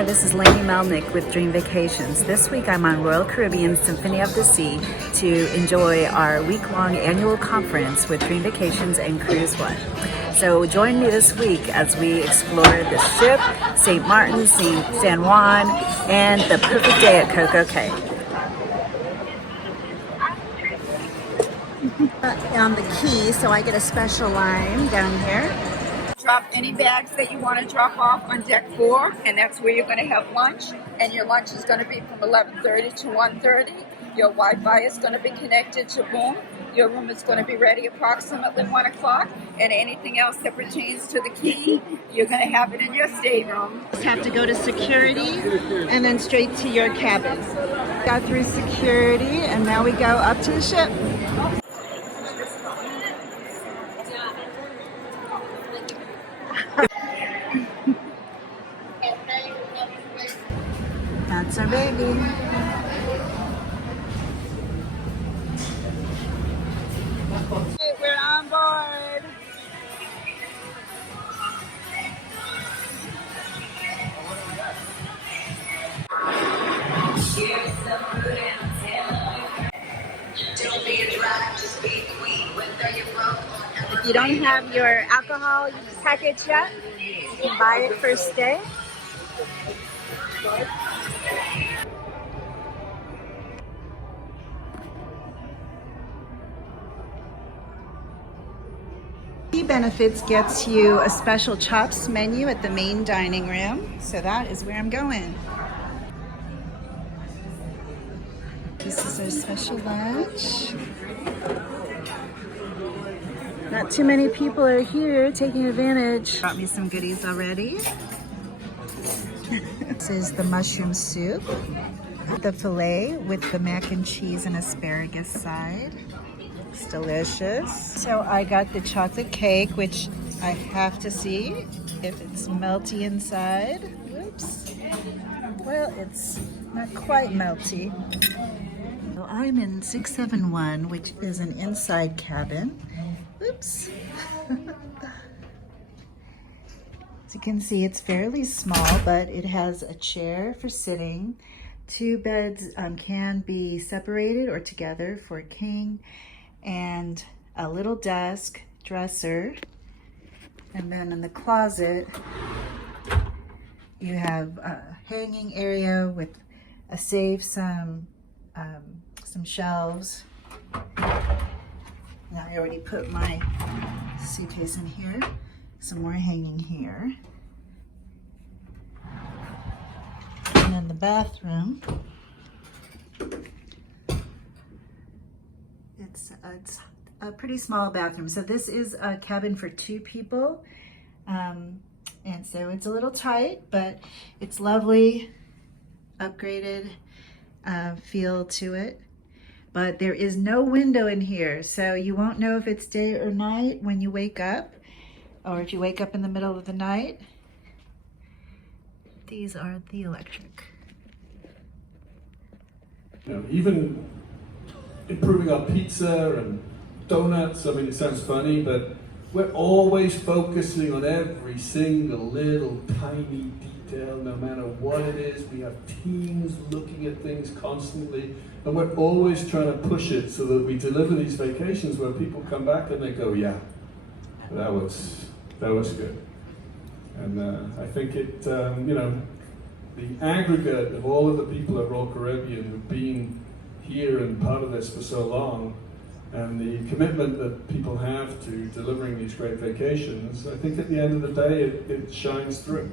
Hi, this is Lainey Melnick with Dream Vacations. This week I'm on Royal Caribbean Symphony of the Sea to enjoy our week-long annual conference with Dream Vacations and Cruise One. So join me this week as we explore the ship, St. Martin, San Juan, and the perfect day at CoCo Cay. On the quay, so I get a special line down here. Drop any bags that you want to drop off on deck 4, and that's where you're going to have lunch. And your lunch is going to be from 11:30 to 1:30. Your Wi-Fi is going to be connected to Boom. Your room is going to be ready approximately 1 o'clock. And anything else that pertains to the key, you're going to have it in your stateroom. Just have to go to security and then straight to your cabin. Got through security and now we go up to the ship. That's our baby. Hey, we're on board. If you don't have your alcohol package yet, you can buy it for stay. Key Benefits gets you a special chops menu at the main dining room, so that is where I'm going. This is our special lunch. Not too many people are here taking advantage. Brought me some goodies already. This is the mushroom soup, the filet with the mac and cheese and asparagus side. It's delicious. So I got the chocolate cake, which I have to see if it's melty inside. Whoops. Well, it's not quite melty. So I'm in 671, which is an inside cabin. Oops. As you can see, it's fairly small, but it has a chair for sitting. 2 beds can be separated or together for a king, and a little desk, dresser, and then in the closet you have a hanging area with a safe, some shelves. Now I already put my suitcase in here. Some more hanging here. And then the bathroom. It's a pretty small bathroom. So this is a cabin for 2 people. And so it's a little tight, but it's lovely, upgraded feel to it. But there is no window in here, so you won't know if it's day or night when you wake up, or if you wake up in the middle of the night. These are the electric. You know, even improving our pizza and donuts, I mean, it sounds funny, but we're always focusing on every single little tiny detail, no matter what it is. We have teams looking at things constantly, and we're always trying to push it so that we deliver these vacations where people come back and they go, yeah, that was good. And I think it, you know, the aggregate of all of the people at Royal Caribbean who've been here and part of this for so long, and the commitment that people have to delivering these great vacations, I think at the end of the day, it shines through.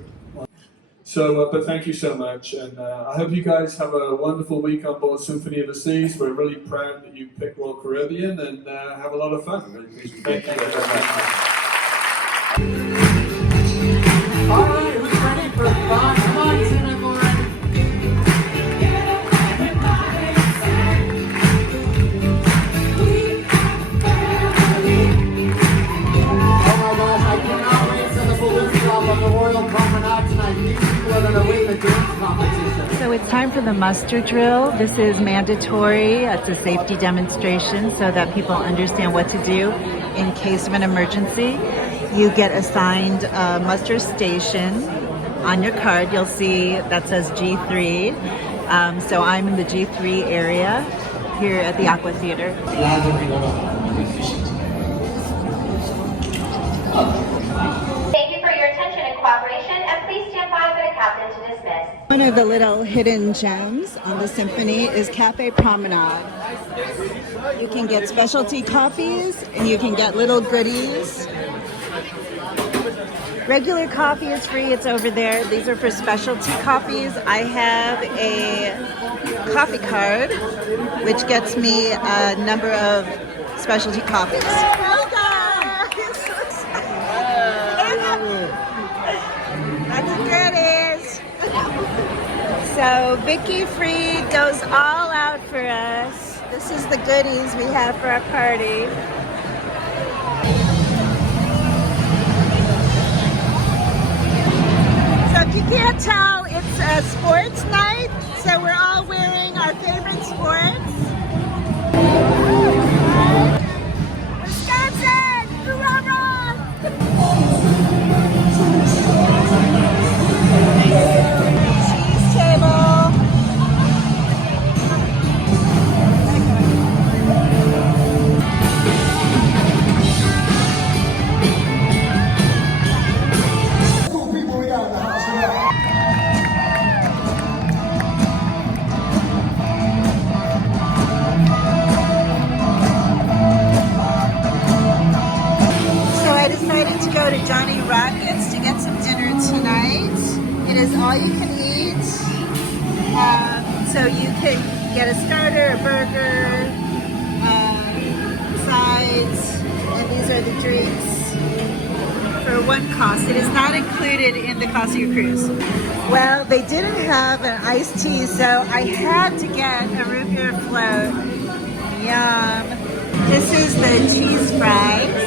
So, but thank you so much, and I hope you guys have a wonderful week on board Symphony of the Seas. We're really proud that you picked Royal Caribbean, and have a lot of fun. Thank you very much. All right, who's ready for fun? Come on, Santa Laura. So it's time for the muster drill. This is mandatory. It's a safety demonstration so that people understand what to do in case of an emergency. You get assigned a muster station on your card, you'll see that says G3. So I'm in the G3 area here at the Aqua Theater. Thank you for your attention and cooperation, and please stand by for the captain to dismiss. One of the little hidden gems on the symphony is Cafe Promenade. You can get specialty coffees and you can get little goodies. Regular coffee is free, it's over there. These are for specialty coffees. I have a coffee card, which gets me a number of specialty coffees. Hi guys! That's the goodies. So Vicky Free goes all out for us. This is the goodies we have for our party. So if you can't tell, it's a sports night, so we're all wearing our favorite sports. Wisconsin! Hurrah! Cheese table. To go to Johnny Rockets to get some dinner tonight. It is all you can eat. So you can get a starter, a burger, sides, and these are the drinks for one cost. It is not included in the cost of your cruise. Well, they didn't have an iced tea, so I had to get a root beer float. Yum. This is the cheese fries.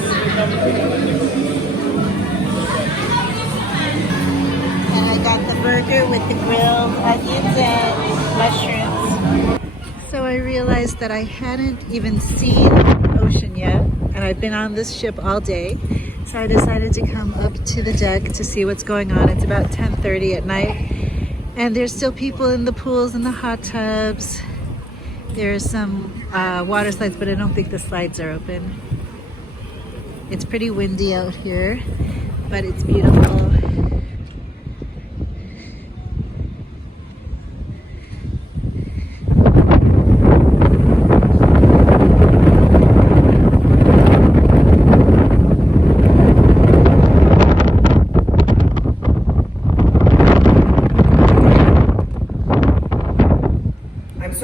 Got the burger with the grilled onions and mushrooms. So I realized that I hadn't even seen the ocean yet, and I've been on this ship all day. So I decided to come up to the deck to see what's going on. It's about 10:30 at night, and there's still people in the pools and the hot tubs. There's some water slides, but I don't think the slides are open. It's pretty windy out here, but it's beautiful.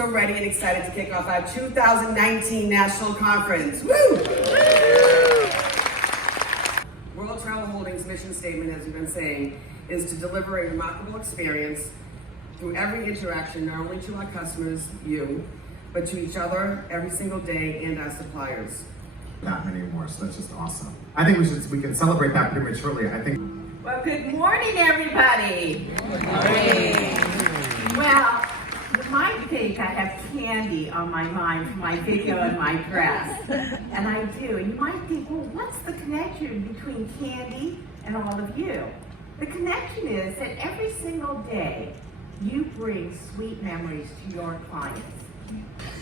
Ready and excited to kick off our 2019 National Conference. Woo! World Travel Holdings' mission statement, as we've been saying, is to deliver a remarkable experience through every interaction, not only to our customers, you, but to each other every single day and our suppliers. That many more, so that's just awesome. I think we can celebrate that prematurely. I think. Well, good morning, everybody. Good morning. Well, you might think I have candy on my mind from my video and my dress, and I do. And you might think, well, what's the connection between candy and all of you? The connection is that every single day you bring sweet memories to your clients.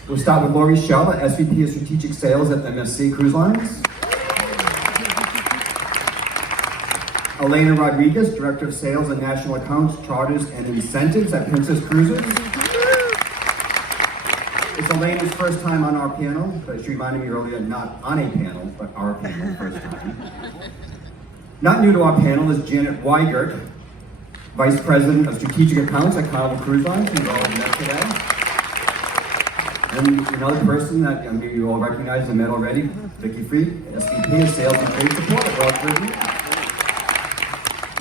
We'll start with Lori Shell, SVP of Strategic Sales at MSC Cruise Lines. Elena Rodriguez, Director of Sales and National Accounts, Charters and Incentives at Princess Cruises. It's Elena's first time on our panel, but she reminded me earlier, not on a panel, but our panel, first time. Not new to our panel is Janet Weigert, Vice President of Strategic Accounts at Carnival Cruise Lines, who's all met today. And another person that maybe you all recognize and met already, Vicky Fried, SVP of Sales and Trade Support at Royal Caribbean.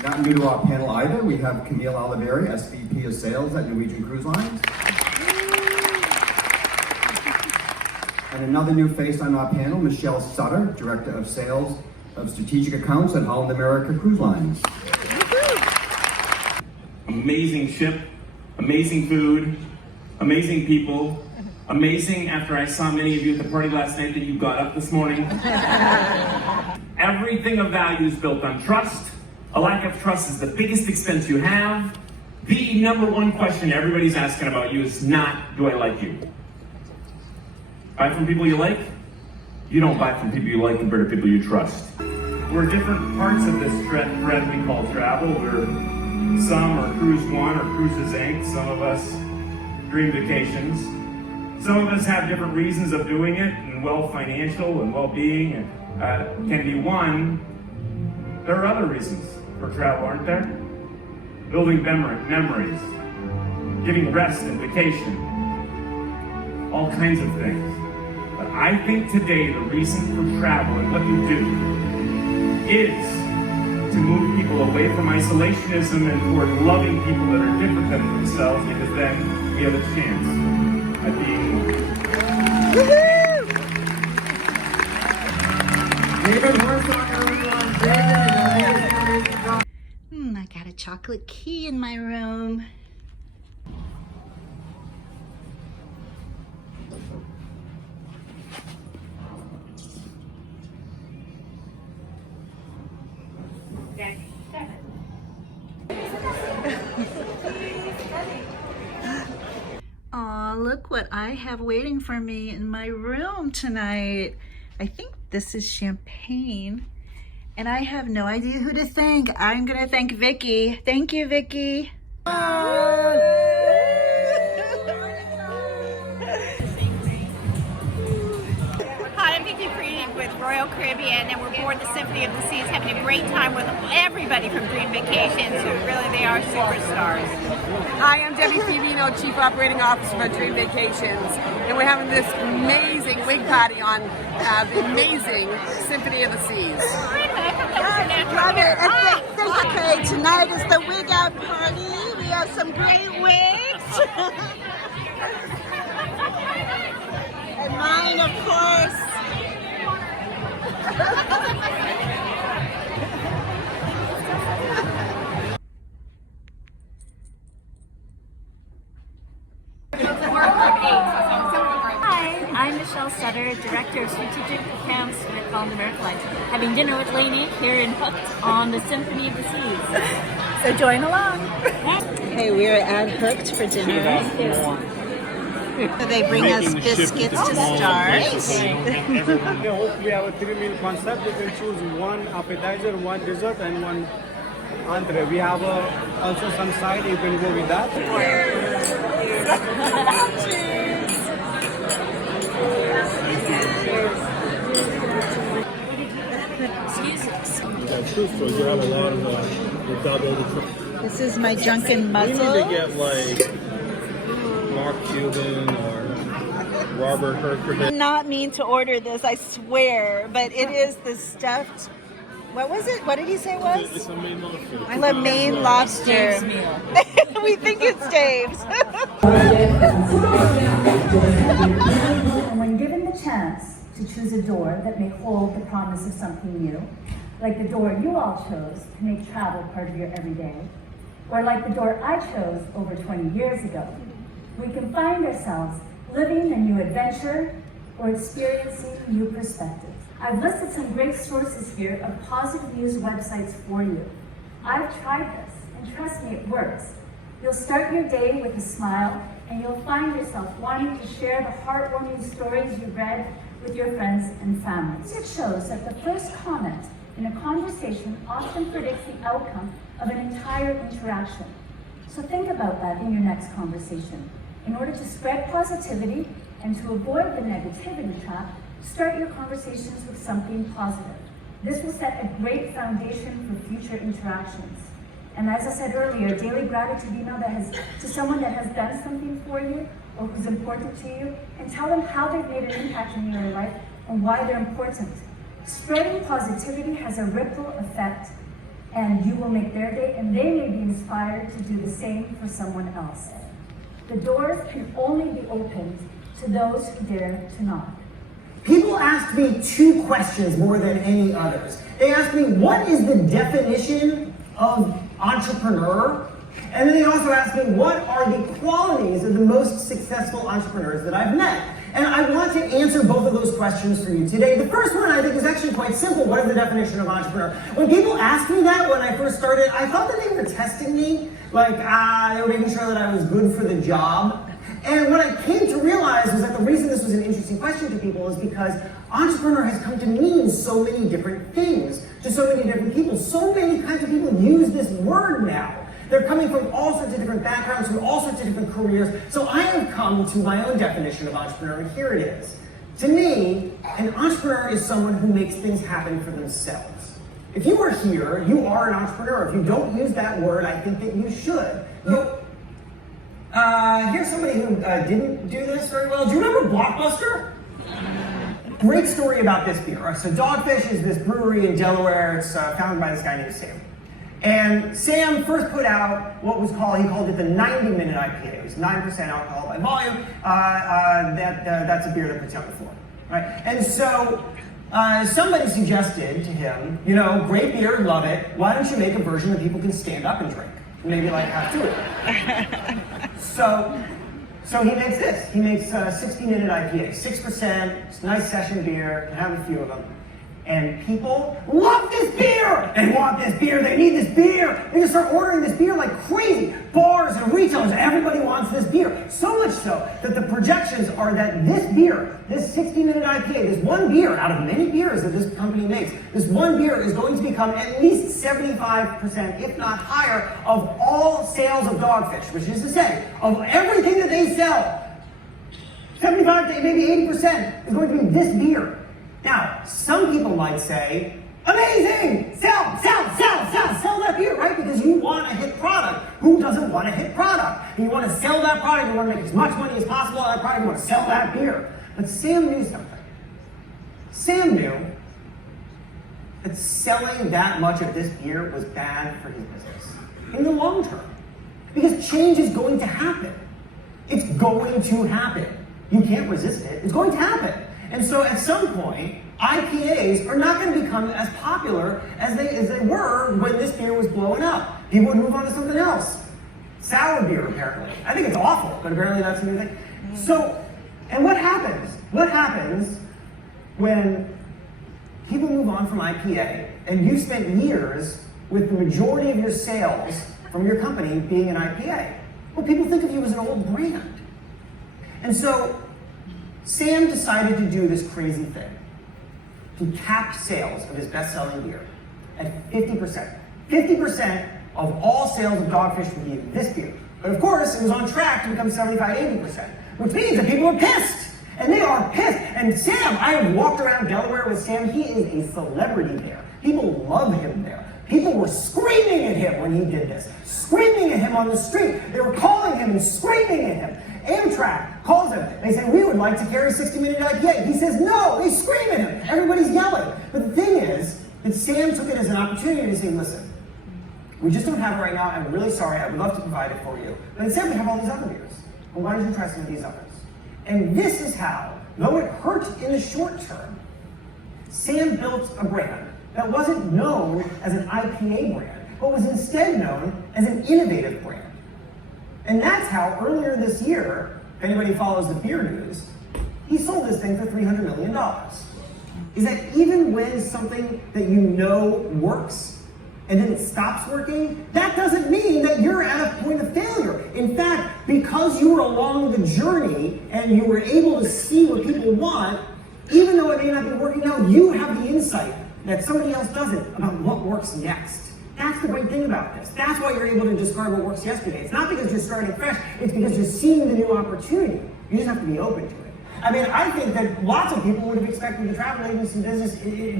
Not new to our panel either, we have Camille Oliveri, SVP of Sales at Norwegian Cruise Lines. And another new face on our panel, Michelle Sutter, Director of Sales of Strategic Accounts at Holland America Cruise Lines. Amazing ship, amazing food, amazing people, amazing after I saw many of you at the party last night that you got up this morning. Everything of value is built on trust, A lack of trust is the biggest expense you have. The number one question everybody's asking about you is not, do I like you? Buy from people you like? You don't buy from people you like compared to people you trust. We're different parts of this thread we call travel. Some are Cruise One or Cruises Inc. Some of us Dream Vacations. Some of us have different reasons of doing it, and financial and well-being can be one. There are other reasons for travel, aren't there? Building memories, giving rest and vacation, all kinds of things. But I think today the reason for travel and what you do is to move people away from isolationism and toward loving people that are different than themselves, because then we have a chance at being one. I got a chocolate key in my room. Aw, look what I have waiting for me in my room tonight. I think this is champagne, and I have no idea who to thank. I'm gonna thank Vicky. Thank you, Vicky. Hi, I'm Vicky Freed with Royal Caribbean, and we're aboard the Symphony of the Seas, having a great time with everybody from Dream Vacations, who really, they are superstars. Hi, I'm Debbie Fivino, Chief Operating Officer for Dream Vacations, and we're having this amazing wig party on the amazing Symphony of the Seas. Love it. Okay, tonight is the wig out party. We have some great wigs. And mine, of course. Hi, I'm Michelle Sutter, Director of Strategic Accounts with Golden American Lines, having dinner with Lainey here in Hooked on the Symphony of the Seas. So join along. Hey, we're at Hooked for dinner. So they bring us biscuits to start. We have a 3-meal concept. You can choose one appetizer, one dessert, and one entree. We have also some side. You can go with that. You have a lot of the double. This is my Junkin' mussel. We need to get like Mark Cuban or Robert Herker. I did not mean to order this, I swear, but it is the stuffed. What was it? What did he say it was? It's a Maine lobster. I love Maine lobster. We think it's Dave's. And when given the chance to choose a door that may hold the promise of something new, like the door you all chose to make travel part of your everyday, or like the door I chose over 20 years ago, we can find ourselves living a new adventure or experiencing new perspectives. I've listed some great sources here of positive news websites for you. I've tried this, and trust me, it works. You'll start your day with a smile, and you'll find yourself wanting to share the heartwarming stories you read with your friends and families. It shows that the first comment in a conversation often predicts the outcome of an entire interaction. So think about that in your next conversation. In order to spread positivity and to avoid the negativity trap, start your conversations with something positive. This will set a great foundation for future interactions. And as I said earlier, a daily gratitude email to someone that has done something for you or who's important to you, and tell them how they've made an impact in your life and why they're important. Spreading positivity has a ripple effect, and you will make their day, and they may be inspired to do the same for someone else. The doors can only be opened to those who dare to knock. People ask me two questions more than any others. They ask me, what is the definition of entrepreneur? And then they also ask me, what are the qualities of the most successful entrepreneurs that I've met? And I want to answer both of those questions for you today. The first one I think is actually quite simple. What is the definition of entrepreneur? When people asked me that when I first started, I thought that they were testing me. Like, they were making sure that I was good for the job. And what I came to realize was that the reason this was an interesting question to people is because entrepreneur has come to mean so many different things to so many different people. So many kinds of people use this word now. They're coming from all sorts of different backgrounds, from all sorts of different careers. So I have come to my own definition of entrepreneur, and here it is. To me, an entrepreneur is someone who makes things happen for themselves. If you are here, you are an entrepreneur. If you don't use that word, I think that you should. Here's somebody who didn't do this very well. Do you remember Blockbuster? Great story about this beer. So Dogfish is this brewery in Delaware. It's founded by this guy named Sam. And Sam first put out what was called, he called it the 90-minute IPA. It was 9% alcohol by volume. That's a beer that puts you on the floor, right? And so somebody suggested to him, you know, great beer, love it. Why don't you make a version that people can stand up and drink? Maybe like half to it. So he makes this. He makes a 60-minute IPA, 6%. It's a nice session beer. You can have a few of them. And people love this beer! They want this beer, they need this beer! They just start ordering this beer like crazy. Bars and retailers, everybody wants this beer. So much so that the projections are that this beer, this 60-minute IPA, this one beer out of many beers that this company makes, this one beer is going to become at least 75%, if not higher, of all sales of Dogfish, which is to say, of everything that they sell, 75 to maybe 80% is going to be this beer. Now, some people might say, amazing! Sell that beer, right? Because you want a hit product. Who doesn't want a hit product? And you want to sell that product, you want to make as much money as possible on that product, you want to sell that beer. But Sam knew something. Sam knew that selling that much of this beer was bad for his business in the long term. Because change is going to happen. It's going to happen. You can't resist it. It's going to happen. And so at some point, IPAs are not going to become as popular as they were when this beer was blowing up. People would move on to something else. Sour beer, apparently. I think it's awful, but apparently that's the new thing. So, and what happens? What happens when people move on from IPA and you spent years with the majority of your sales from your company being an IPA? Well, people think of you as an old brand. And so, Sam decided to do this crazy thing, to cap sales of his best-selling beer at 50%. 50% of all sales of Dogfish would be this beer. But of course, it was on track to become 75, 80%, which means that people are pissed. And they are pissed. And Sam, I have walked around Delaware with Sam. He is a celebrity there. People love him there. People were screaming at him when he did this. Screaming at him on the street. They were calling him and screaming at him. Amtrak calls him. They say, we would like to carry 60-minute IPA. He says, no. They scream at him. Everybody's yelling. But the thing is that Sam took it as an opportunity to say, listen, we just don't have it right now. I'm really sorry. I would love to provide it for you. But instead, we have all these other beers. Well, why don't you try some of these others? And this is how, though it hurt in the short term, Sam built a brand that wasn't known as an IPA brand, but was instead known as an innovative brand. And that's how earlier this year, if anybody follows the beer news, he sold this thing for $300 million. Is that even when something that you know works and then it stops working, that doesn't mean that you're at a point of failure. In fact, because you were along the journey and you were able to see what people want, even though it may not be working now, you have the insight that somebody else doesn't about what works next. That's the great thing about this. That's why you're able to describe what works yesterday. It's not because you're starting fresh, it's because you're seeing the new opportunity. You just have to be open to it. I mean, I think that lots of people would have expected the travel agency business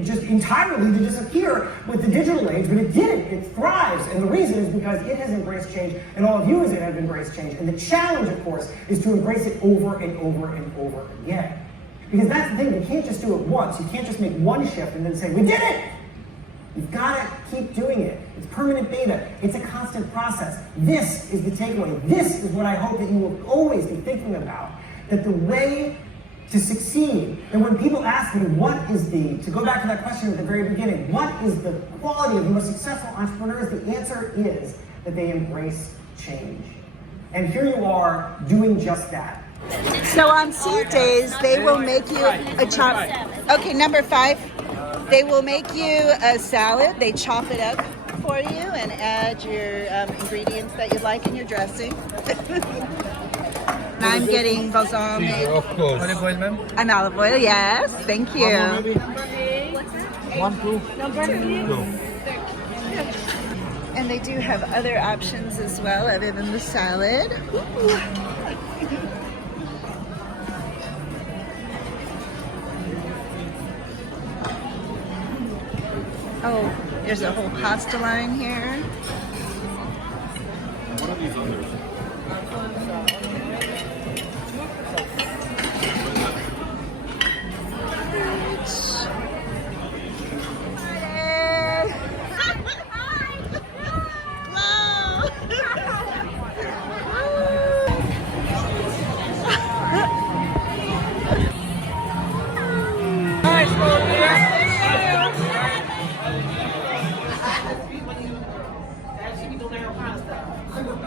just entirely to disappear with the digital age, but it didn't. It thrives, and the reason is because it has embraced change, and all of you as it have embraced change. And the challenge, of course, is to embrace it over and over and over again. Because that's the thing, you can't just do it once. You can't just make one shift and then say, we did it! You've got to keep doing it. It's permanent beta. It's a constant process. This is the takeaway. This is what I hope that you will always be thinking about. That the way to succeed, and when people ask me, to go back to that question at the very beginning, what is the quality of the most successful entrepreneurs? The answer is that they embrace change. And here you are doing just that. So on seed days, they will make you a chop. Okay, number 5. They will make you a salad. They chop it up for you and add your ingredients that you like in your dressing. I'm getting balsamic. Of course. Olive oil, ma'am? An olive oil, yes. Thank you. 1, 2. Number 2. And they do have other options as well, other than the salad. Ooh. Oh, there's a whole pasta line here. What are these others?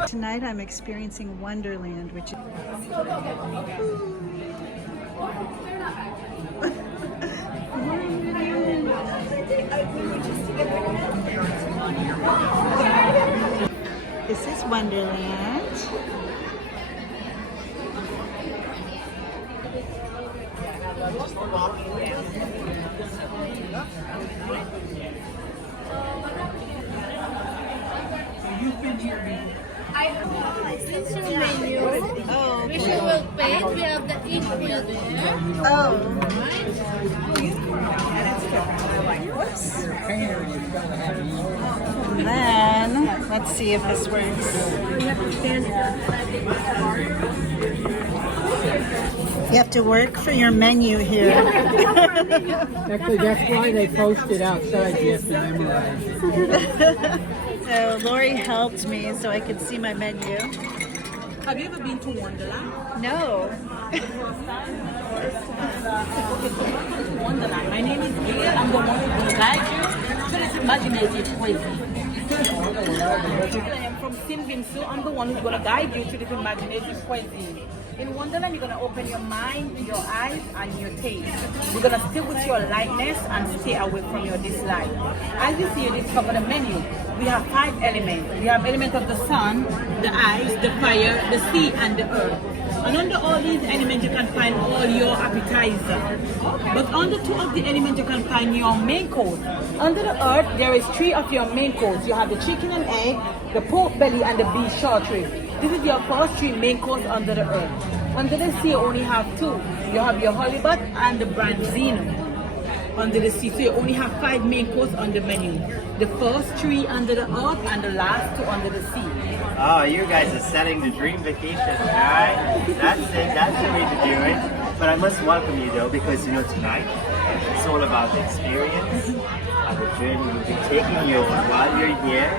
Tonight I'm experiencing Wonderland, which is... This is Wonderland. This is your menu. Oh, With your work page, we have the each meal there. Oh. And then, let's see if this works. You have to work for your menu here. Actually, that's why they post it outside. You have to memorize it. So Lori helped me so I could see my menu. Have you ever been to Wonderland? No. Wonderland. My name is Gail. I'm the one who will guide you to this imaginative cuisine. I am from Sinbin, so I'm the one who's going to guide you to this imaginative cuisine. In Wonderland, you're going to open your mind, your eyes, and your taste. You're going to stay with your lightness and stay away from your dislike. As you see, you discover the menu. We have 5 elements. We have elements of the sun, the ice, the fire, the sea, and the earth. And under all these elements, you can find all your appetizer. But under 2 of the elements, you can find your main course. Under the earth, there is 3 of your main course. You have the chicken and egg, the pork belly, and the beef short rib. This is your first 3 main course under the earth. Under the sea, you only have 2. You have your halibut and the branzino. Under the sea, so you only have 5 main courses on the menu. The first 3 under the earth and the last 2 under the sea. Oh, you guys are setting the dream vacation, alright? That's it, that's the way to do it. But I must welcome you though, because you know tonight, it's all about the experience and the journey we'll be taking you on while you're here.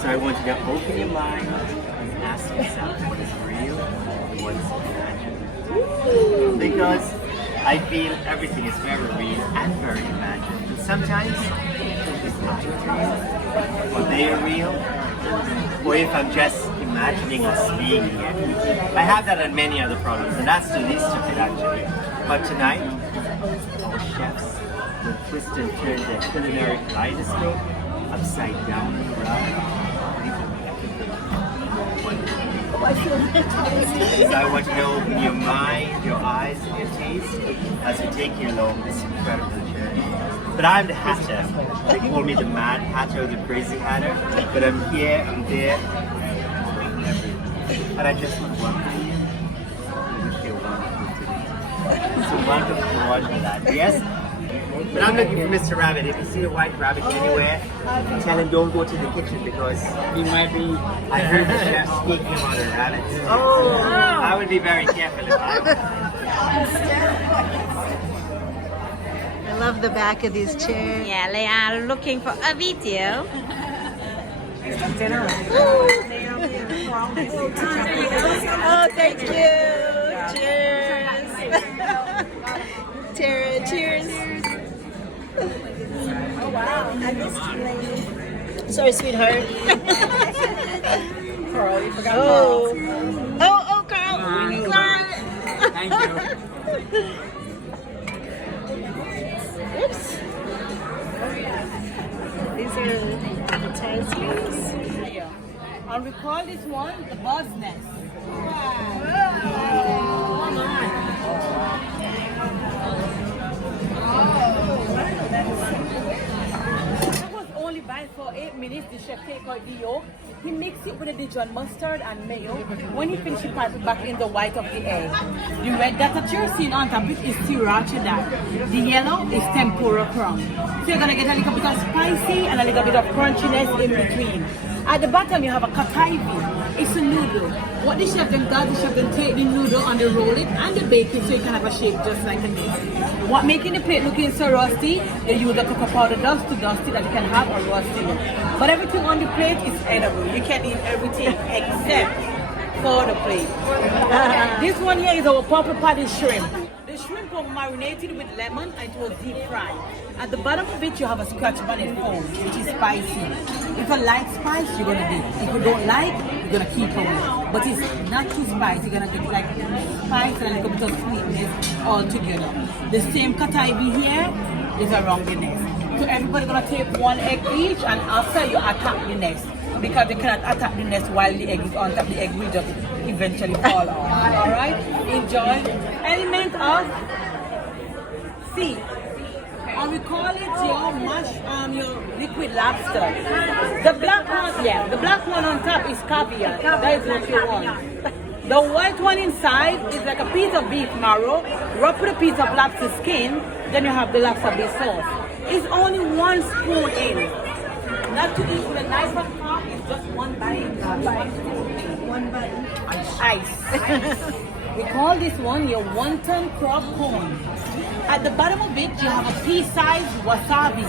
So I want you to open your mind and ask yourself what is real and what is imagined. Because I feel everything is very real and very imagined. And sometimes it's not real, or they are real, or if I'm just imagining us being here. I have that on many other products, and that's the least of it actually. But tonight, our chefs will twist and turn their culinary kaleidoscope upside down and around. So I want you to open your mind, your eyes, and your taste as we take you along this incredible journey. But I'm the Hatter. They call me the Mad Hatter or the Crazy Hatter. But I'm here, I'm there, I'm everywhere. And I just want to welcome you. I wish you a wonderful day. So welcome to Wonderland. Yes? But I'm looking for Mr. Rabbit. If you see a white rabbit anywhere, tell him don't go to the kitchen because he might be. I heard the chef speaking about a rabbit. Oh! I would be very careful if I were. I love the back of these chairs. Yeah, they are looking for a video. Oh, thank you. Cheers. Tara, cheers. Oh wow, I missed you, Lainey. Sorry, sweetheart. Carl, you forgot Oh, Carl. Carl. Carl. Thank you. Oops. These are appetizers. And we call this one the Buzz Nest. That was only boiled for 8 minutes. The chef take out the yolk. He mixed it with a Dijon mustard and mayo. When he finished, he put it back in the white of the egg. The red that you're seeing on top is sriracha that. The yellow is tempura crumb. So you're gonna get a little bit of spicy and a little bit of crunchiness in between. At the bottom you have a kataibi. It's a noodle. What the chef then does, the chef then take the noodle and they roll it and they bake it so you can have a shape just like a this. What making the plate looking so rusty, they use the cocoa powder dust to dust it that you can have a rusty look. But everything on the plate is edible. You can eat everything except for the plate. This one here is our purple patty shrimp. The shrimp was marinated with lemon and it was deep fried. At the bottom of it, you have a scratch bonnet foam, which is spicy. If you like spice, you're gonna dip. If you don't like, you're gonna keep away. But it's not too spicy. You're gonna get like spice and a little bit of sweetness all together. The same kataibi here is around the nest. So everybody gonna take 1 egg each, and after you attack the nest. Because they cannot attack the nest while the egg is on top. The egg will just eventually fall off. Alright? Enjoy. Element of sea. And we call it your liquid lobster. The black one, the black one on top is caviar. That is what you want. The white one inside is like a piece of beef marrow, wrapped with a piece of lobster skin, then you have the lobster base sauce. It's only 1 spoon in. Not to eat with a knife and fork, it's just 1 bite. One bite. Ice. We call this one your wonton crab cone. At the bottom of it, you have a pea-sized wasabi.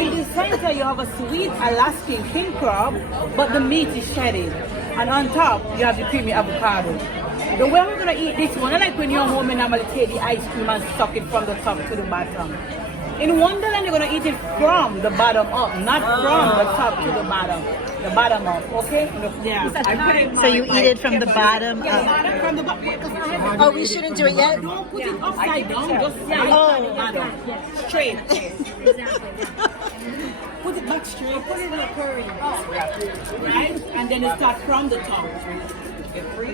In the center, you have a sweet Alaskan king crab, but the meat is shredded. And on top, you have the creamy avocado. The way we're gonna eat this one, I like when you're home and normally take the ice cream and suck it from the top to the bottom. In Wonderland, you're gonna eat it from the bottom up, not from the top to the bottom. The bottom up, okay? Yeah. So you eat it from the bottom Yeah, up. from the bottom. Oh, we shouldn't do it yet? Don't put it upside down, just bottom. Straight. Put it back straight, put it in a curry. Right? And then you start from the top.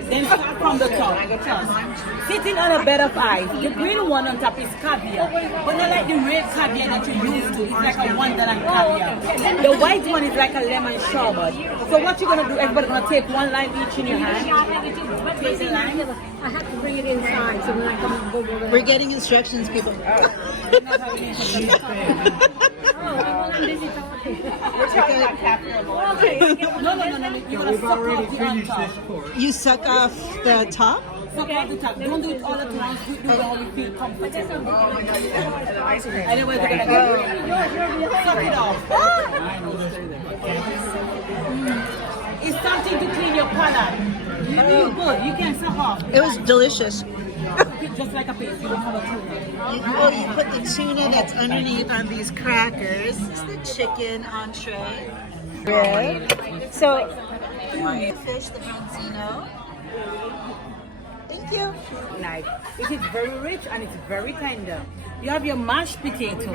Then start from the top. Sitting on a bed of ice. The green one on top is caviar. But not like the red caviar that you used to. It's like a Wonderland caviar. The white one is like a lemon sherbet. So what you're going to do, everybody's going to take 1 line each in your hand. Take the line. I have to bring it inside, so when I come and go over there. We're getting instructions, people. I'm busy talking. We're talking about caviar. Okay. No. You're going to suck off the on top. You suck off the top? Suck off the top. Don't do it all at once. Do it how you feel comfortable. Anyway, they're going to go. Suck it off. It's something to clean your palate. You do good. You can suck off. It was delicious. Just like a piece. You don't have a tuna. You put the tuna that's underneath on these crackers. It's the chicken entree. Good. So, fish, the bronzino. Thank you. Nice. It is very rich and it's very tender. You have your mashed potato.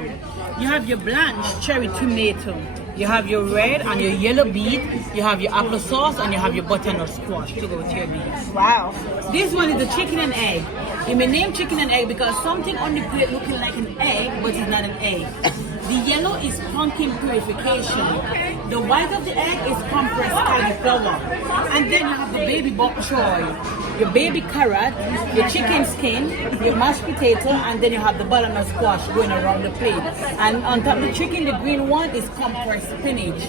You have your blanched cherry tomato. You have your red and your yellow beet. You have your applesauce and you have your butternut squash to go with your beets. Wow. This one is the chicken and egg. It may name chicken and egg because something on the plate looking like an egg, but it's not an egg. The yellow is pumpkin purification. The white of the egg is compressed cauliflower. And then you have the baby bok choy, your baby carrot, your chicken skin, your mashed potato, and then you have the butternut squash going around the plate. And on top of the chicken, the green one is compressed spinach.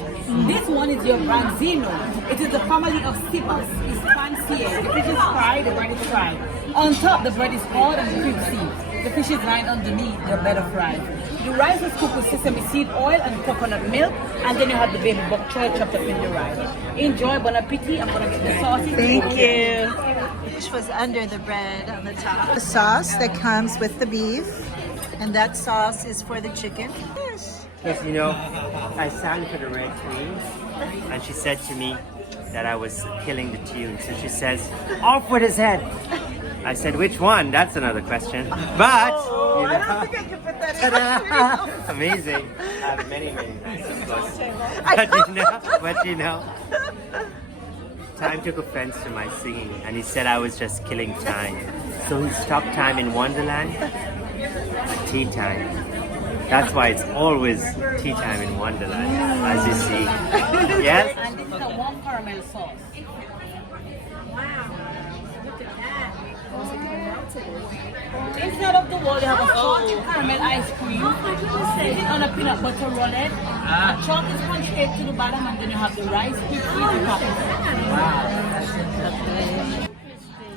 This one is your branzino. It is a family of sipas. It's fancy. The fish is fried, the bread is fried. On top, the bread is hard and crispy. The fish is right underneath, they're better fried. The rice is cooked with sesame seed oil and coconut milk, and then you have the baby bok choy chopped up in the rice. Enjoy, bon appetit. I'm gonna get the sauces. Thank you. The fish was under the bread on the top. The sauce that comes with the beef, and that sauce is for the chicken. Yes, you know, I sang for the Red Queen, and she said to me that I was killing the tune. So she says, "Off with his head." I said, which one? That's another question. But, you know, I don't think I can put that in. amazing. I have many nights, of course. But you know, Time took offense to my singing and he said I was just killing time. So he stopped time in Wonderland at tea time. That's why it's always tea time in Wonderland, as you see. Yes? And this is a warm caramel sauce. Wow. Look at that. Inside of the wall, you have a salted caramel ice cream. Set it on a peanut butter roulette. A chocolate sponge cake to the bottom, and then you have the rice with the top. Wow.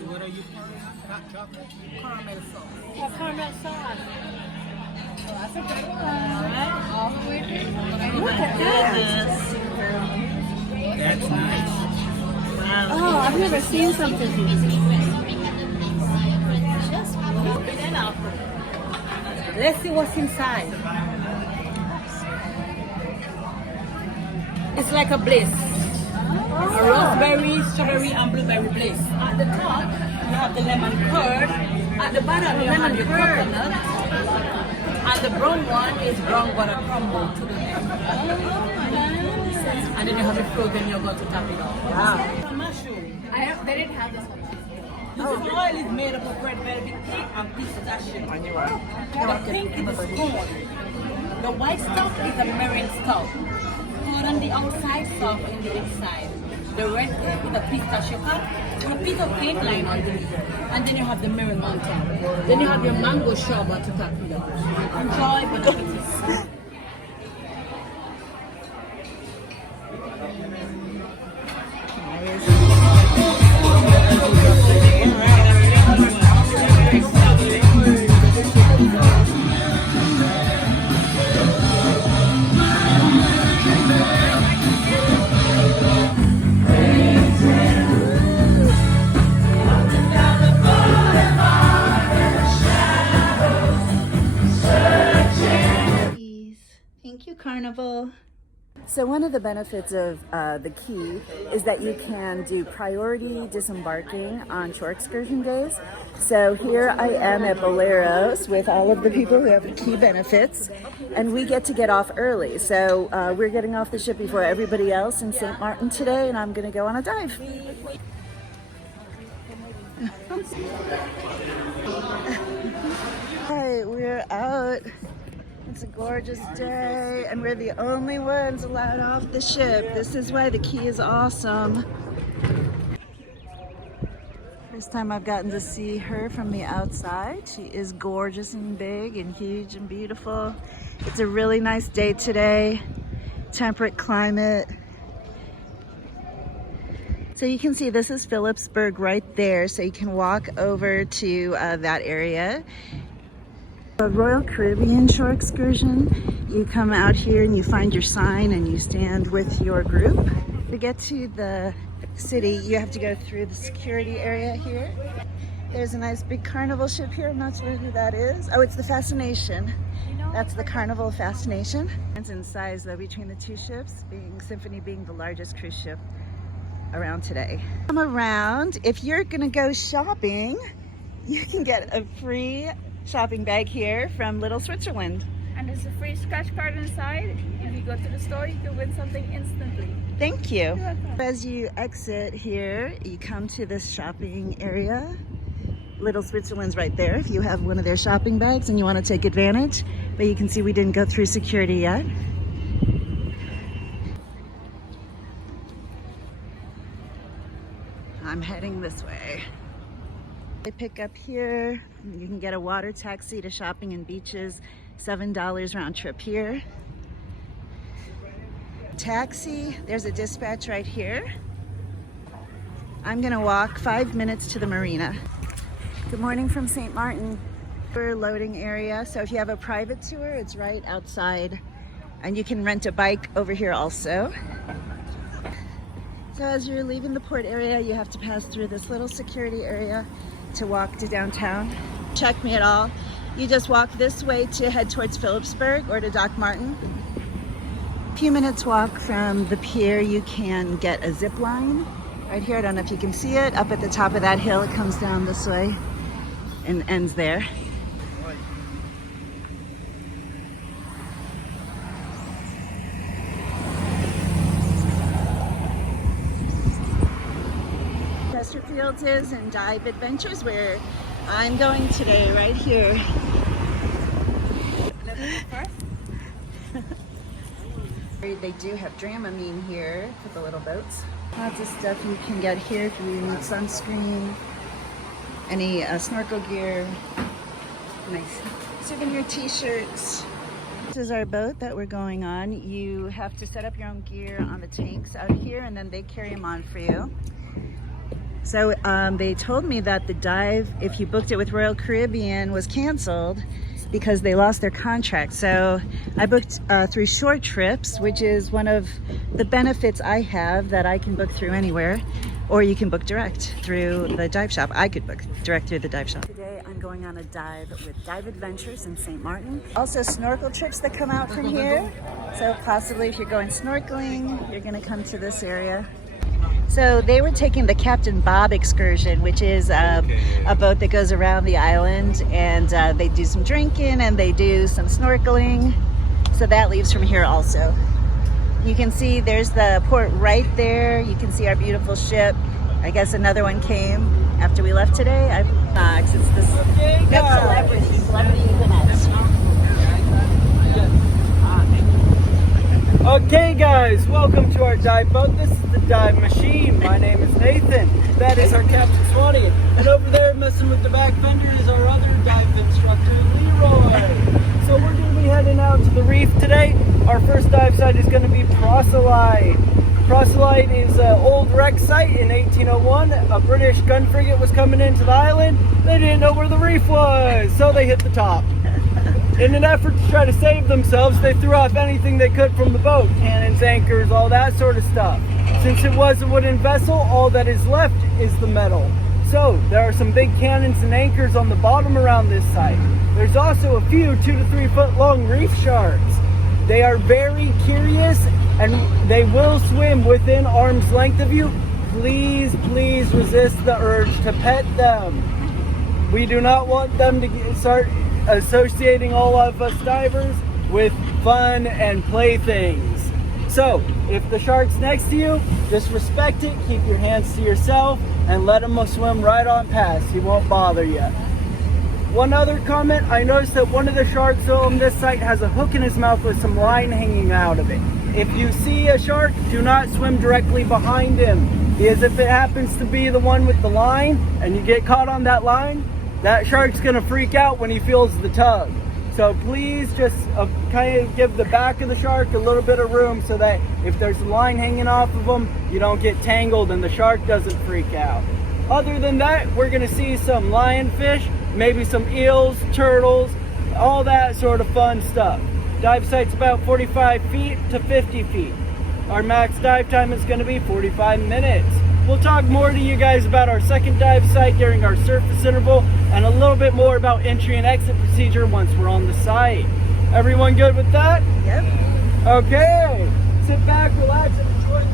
What are you pouring on? Hot chocolate? Caramel sauce. Oh, caramel sauce. That's a good one. All the way through. Look at that. That's nice. Wow. Oh, I've never seen something. Let's see what's inside. It's like a bliss. A raspberry, strawberry, and blueberry bliss. At the top, you have the lemon curd. At the bottom, you have your coconut. And the brown one is brown butter crumble to the and then you have the frozen yogurt to top it off. Wow. Mushroom. They didn't have this one. This oil is made up of red velvet cake and pieces of sugar. The pink is a corn. The white stuff is a meringue stuff. Hard on the outside, soft on the inside. The red cake is a pistachio cup with a piece of cake line underneath. And then you have the meringue on top. Then you have your mango sherbet to top it off. Enjoy bon appetit. Thank you, Carnival. So one of the benefits of the Key is that you can do priority disembarking on shore excursion days. So here I am at Boleros with all of the people who have the Key benefits, and we get to get off early. So we're getting off the ship before everybody else in St. Maarten today, and I'm going to go on a dive. Hi, we're out. It's a gorgeous day, and we're the only ones allowed off the ship. This is why the Key is awesome. First time I've gotten to see her from the outside. She is gorgeous and big and huge and beautiful. It's a really nice day today. Temperate climate. So you can see this is Phillipsburg right there, so you can walk over to that area. A Royal Caribbean shore excursion, you come out here and you find your sign and you stand with your group. To get to the city, you have to go through the security area here. There's a nice big Carnival ship here. I'm not sure who that is. Oh, it's the Fascination. That's the Carnival Fascination. It's in size though between the two ships, Symphony being the largest cruise ship around today. Come around. If you're gonna go shopping, you can get a free shopping bag here from Little Switzerland. And there's a free scratch card inside. If you go to the store, you can win something instantly. Thank you. As you exit here, you come to this shopping area. Little Switzerland's right there if you have one of their shopping bags and you want to take advantage. But you can see we didn't go through security yet. I'm heading this way. I pick up here. You can get a water taxi to shopping and beaches, $7 round trip here. Taxi, there's a dispatch right here. I'm gonna walk 5 minutes to the marina. Good morning from St. Maarten. We're loading area, so if you have a private tour, it's right outside. And you can rent a bike over here also. So as you're leaving the port area, you have to pass through this little security area to walk to downtown. Check me at all. You just walk this way to head towards Phillipsburg or to Dock Maarten. A few minutes walk from the pier, you can get a zip line right here. I don't know if you can see it. Up at the top of that hill, it comes down this way. and ends there. Chesterfield's is and Dive Adventures, where I'm going today, right here. They do have Dramamine here for the little boats. Lots of stuff you can get here if you need sunscreen, any snorkel gear, nice souvenir t-shirts. This is our boat that we're going on. You have to set up your own gear on the tanks out here, and then they carry them on for you. So they told me that the dive, if you booked it with Royal Caribbean, was canceled because they lost their contract. So I booked through Short Trips, which is one of the benefits I have that I can book through anywhere, or you can book direct through the dive shop. I could book direct through the dive shop. Today I'm going on a dive with Dive Adventures in St. Martin. Also snorkel trips that come out from here. So possibly if you're going snorkeling, you're gonna come to this area. So they were taking the Captain Bob excursion, which is a boat that goes around the island, and they do some drinking and they do some snorkeling. So that leaves from here also. You can see there's the port right there. You can see our beautiful ship. I guess another one came after we left today. It's this celebrity Equinox. Okay guys, welcome to our dive boat. This is the dive machine. My name is Nathan. That is our Captain Swanee. And over there messing with the back fender is our other dive instructor, Leroy. So we're going to be heading out to the reef today. Our first dive site is going to be Proselyt. Proselyt is an old wreck site in 1801. A British gun frigate was coming into the island. They didn't know where the reef was, so they hit the top. In an effort to try to save themselves, they threw off anything they could from the boat. Cannons, anchors, all that sort of stuff. Since it was a wooden vessel, all that is left is the metal. So, there are some big cannons and anchors on the bottom around this site. There's also a few 2 to 3 foot long reef sharks. They are very curious and they will swim within arm's length of you. Please, please resist the urge to pet them. We do not want them to start associating all of us divers with fun and playthings. So, if the shark's next to you, just respect it, keep your hands to yourself, and let him swim right on past. He won't bother you. One other comment, I noticed that one of the sharks on this site has a hook in his mouth with some line hanging out of it. If you see a shark, do not swim directly behind him, because if it happens to be the one with the line, and you get caught on that line, that shark's gonna freak out when he feels the tug. So please just kind of give the back of the shark a little bit of room so that if there's a line hanging off of him, you don't get tangled and the shark doesn't freak out. Other than that, we're gonna see some lionfish, maybe some eels, turtles, all that sort of fun stuff. Dive site's about 45 feet to 50 feet. Our max dive time is gonna be 45 minutes. We'll talk more to you guys about our second dive site during our surface interval and a little bit more about entry and exit procedure once we're on the site. Everyone good with that? Yep. Okay. Sit back, relax, and enjoy the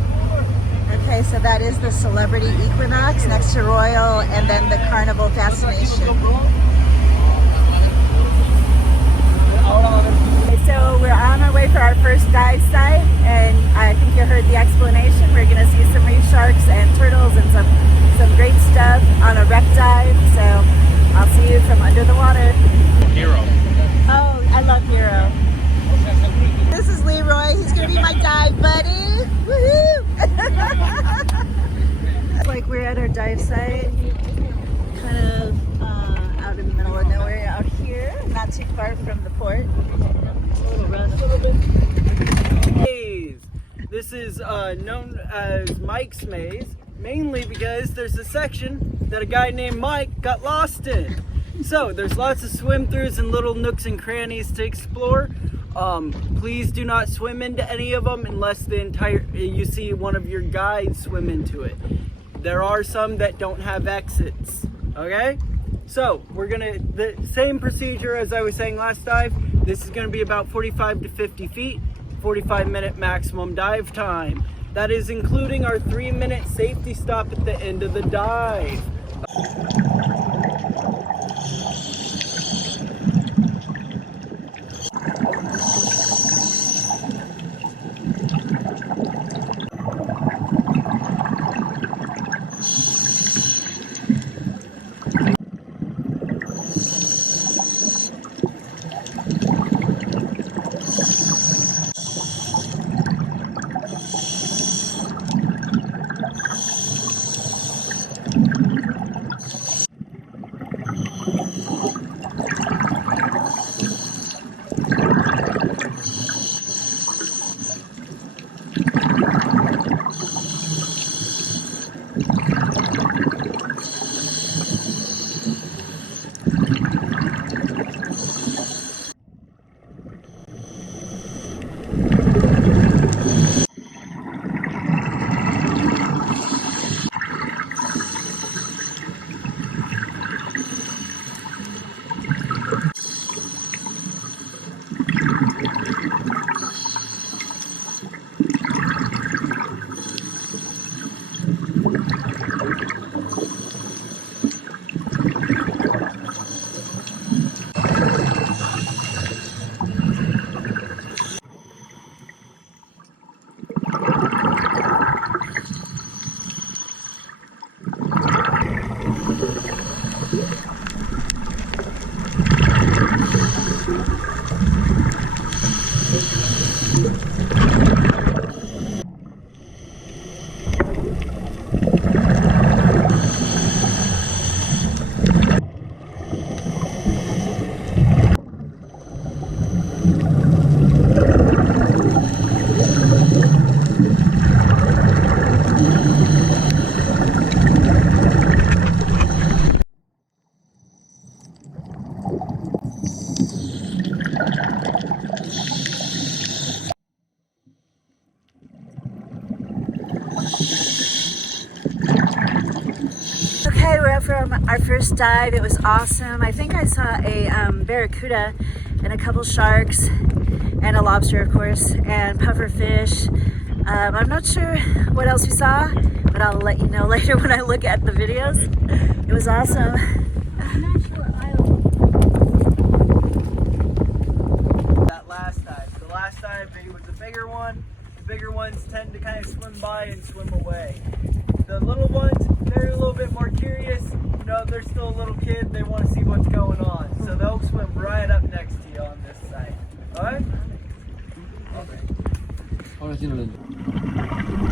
tour. Okay, so that is the Celebrity Equinox next to Royal, and then the Carnival Fascination. So we're on our way for our first dive site, and I think you heard the explanation. We're going to see some reef sharks and turtles and some great stuff on a wreck dive. So I'll see you from under the water. Hero. Oh, I love Hero. This is Leroy. He's going to be my dive buddy. Woohoo! It's like we're at our dive site, kind of out in the middle of nowhere out here, not too far from the port. This is known as Mike's Maze, mainly because there's a section that a guy named Mike got lost in. So there's lots of swim throughs and little nooks and crannies to explore. Please do not swim into any of them unless you see one of your guides swim into it. There are some that don't have exits, okay? So we're the same procedure as I was saying last dive. This is gonna be about 45 to 50 feet, 45-minute maximum dive time. That is including our 3-minute safety stop at the end of the dive. Okay, we're up for our first dive. It was awesome. I think I saw a barracuda and a couple sharks and a lobster, of course, and pufferfish. I'm not sure what else we saw, but I'll let you know later when I look at the videos. It was awesome. That last dive. The last dive, it was a bigger one. The bigger ones tend to kind of swim by and swim away. The little ones, they're a little bit more curious. You know, they're still a little kid. They want to see what's going on. So they'll swim right up next to you on this side. All right? Ahora sí no lo entiendo.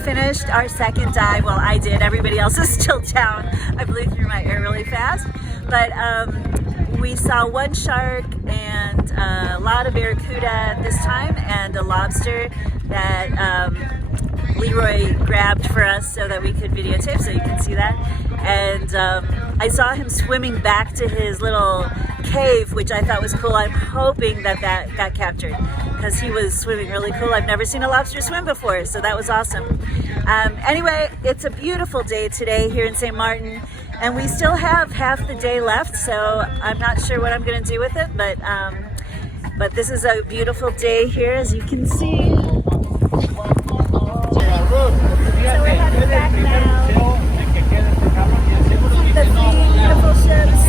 finished our second dive. Well, I did. Everybody else is still down. I blew through my air really fast. But we saw one shark and a lot of barracuda this time, and a lobster that Leroy grabbed for us so that we could videotape, so you can see that. And I saw him swimming back to his little cave, which I thought was cool. I'm hoping that that got captured because he was swimming really cool. I've never seen a lobster swim before, so that was awesome. Anyway, it's a beautiful day today here in St. Martin, and we still have half the day left, so I'm not sure what I'm going to do with it, but this is a beautiful day here, as you can see. So we're heading back now. The three beautiful ships.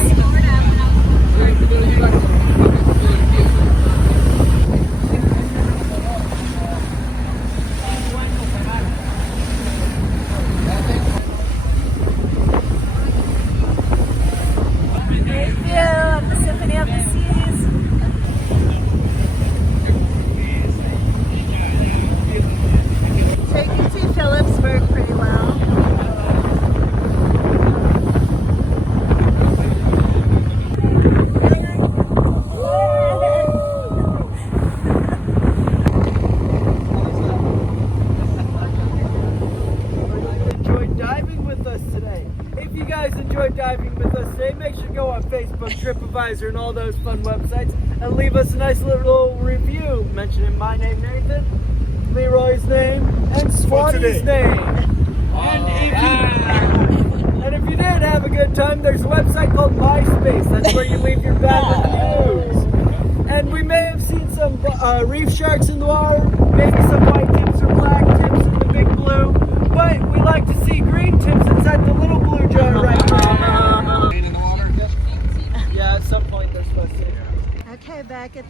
Great view of the Symphony of the Seas. Taking to Phillipsburg pretty well. Diving with us today. Make sure to go on Facebook, TripAdvisor, and all those fun websites and leave us a nice little review mentioning my name, Nathan, Leroy's name, and Swanee's name. And if you did have a good time, there's a website called MySpace. That's where you leave your bad reviews. And we may have seen some reef sharks in the water, maybe some white tips or black tips.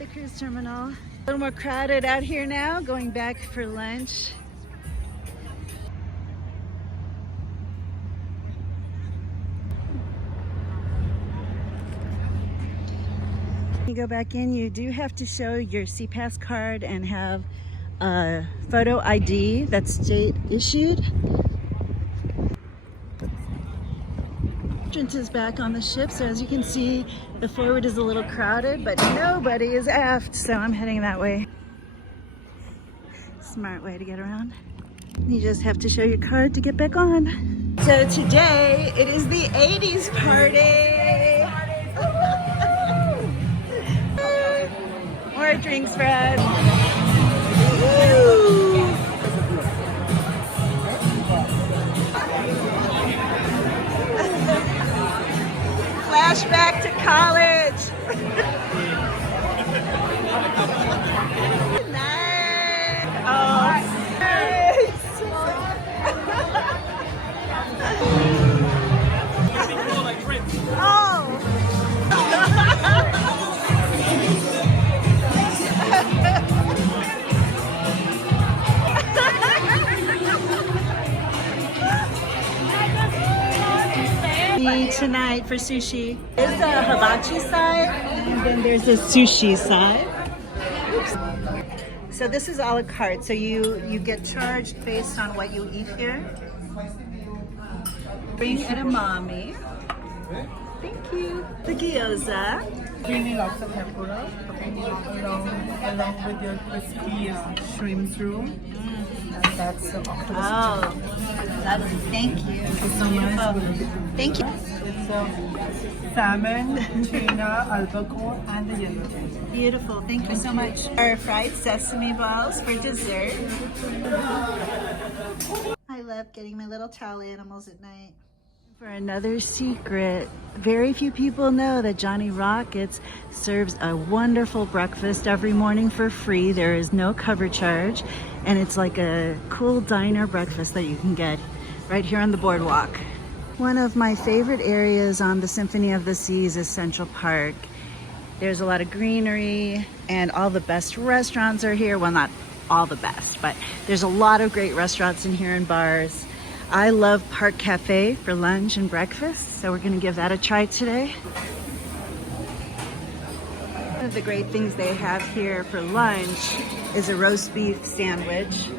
the cruise terminal. A little more crowded out here now, going back for lunch. When you go back in, you do have to show your SeaPass card and have a photo ID that's state issued. Entrance is back on the ship, so as you can see, the forward is a little crowded, but nobody is aft, so I'm heading that way. Smart way to get around. You just have to show your card to get back on. So today, it is the 80s party! More drinks for us. Woo! Flashback to college. Nice. Oh, nice. Oh. Tonight for sushi. There's a hibachi side and then there's a sushi side. Oops. So this is a la carte. So you get charged based on what you eat here. Bring edamame. Thank you. The gyoza. Creamy lobster tempura along with your crispy shrimp roux. And that's the octopus. Oh, lovely. Thank you. Thank you so much. Thank you. It's salmon, tuna, albacore, and the yellowtail. Beautiful. Thank you so much. Our fried sesame balls for dessert. I love getting my little towel animals at night. For another secret, very few people know that Johnny Rockets serves a wonderful breakfast every morning for free. There is no cover charge, and it's like a cool diner breakfast that you can get right here on the boardwalk. One of my favorite areas on the Symphony of the Seas is Central Park. There's a lot of greenery and all the best restaurants are here. Well, not all the best, but there's a lot of great restaurants in here and bars. I love Park Cafe for lunch and breakfast, so we're gonna give that a try today. One of the great things they have here for lunch is a roast beef sandwich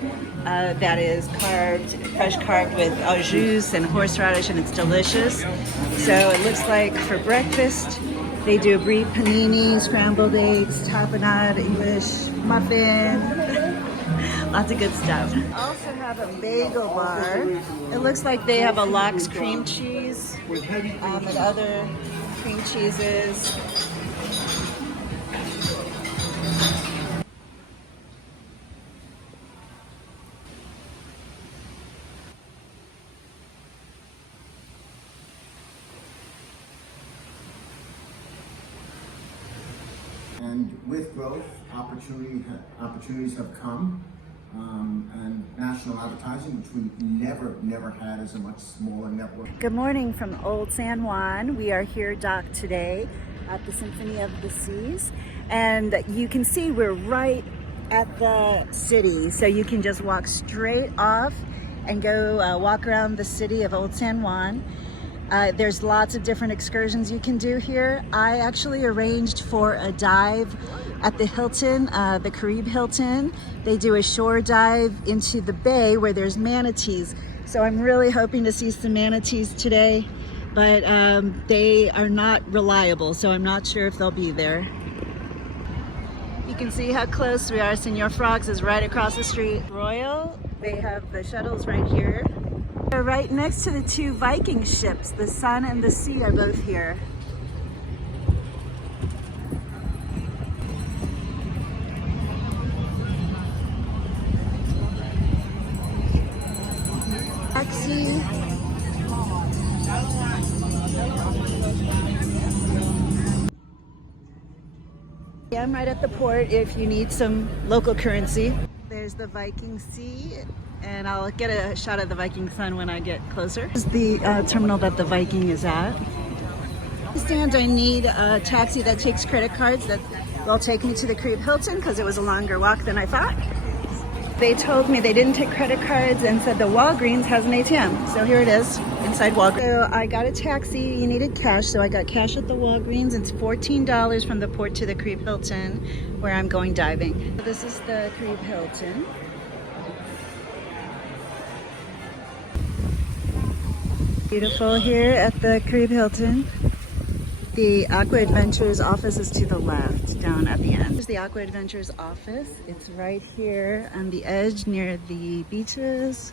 that is fresh carved with au jus and horseradish, and it's delicious. So it looks like for breakfast, they do a brie panini, scrambled eggs, tapenade, English muffin. Lots of good stuff. Also have a bagel bar. It looks like they have a lox cream cheese and other cream cheeses. And with growth, opportunities have come. And national advertising, which we never had as a much smaller network. Good morning from Old San Juan. We are here docked today at the Symphony of the Seas. And you can see we're right at the city. So you can just walk straight off and go walk around the city of Old San Juan. There's lots of different excursions you can do here. I actually arranged for a dive at the Hilton, the Caribe Hilton. They do a shore dive into the bay where there's manatees. So I'm really hoping to see some manatees today, but they are not reliable, so I'm not sure if they'll be there. You can see how close we are. Senor Frogs is right across the street. Royal, they have the shuttles right here. They're right next to the two Viking ships. The Sun and the Sea are both here. Taxi. Yeah, I'm right at the port if you need some local currency. There's the Viking Sea, and I'll get a shot of the Viking Sun when I get closer. This is the terminal that the Viking is at. I understand I need a taxi that takes credit cards. They'll take me to the Creve Hilton because it was a longer walk than I thought. They told me they didn't take credit cards and said the Walgreens has an ATM. So here it is, inside Walgreens. So I got a taxi, you needed cash, so I got cash at the Walgreens. It's $14 from the port to the Creve Hilton, where I'm going diving. So this is the Creve Hilton. Beautiful here at the Creve Hilton. The Aqua Adventures office is to the left, down at the end. Here's the Aqua Adventures office. It's right here on the edge near the beaches.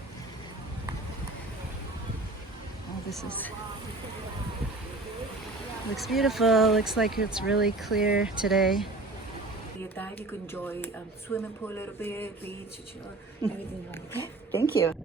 Oh, this looks beautiful. Looks like it's really clear today. You dive, you can enjoy swimming pool a little bit, beach, everything you want. Yeah. Thank you.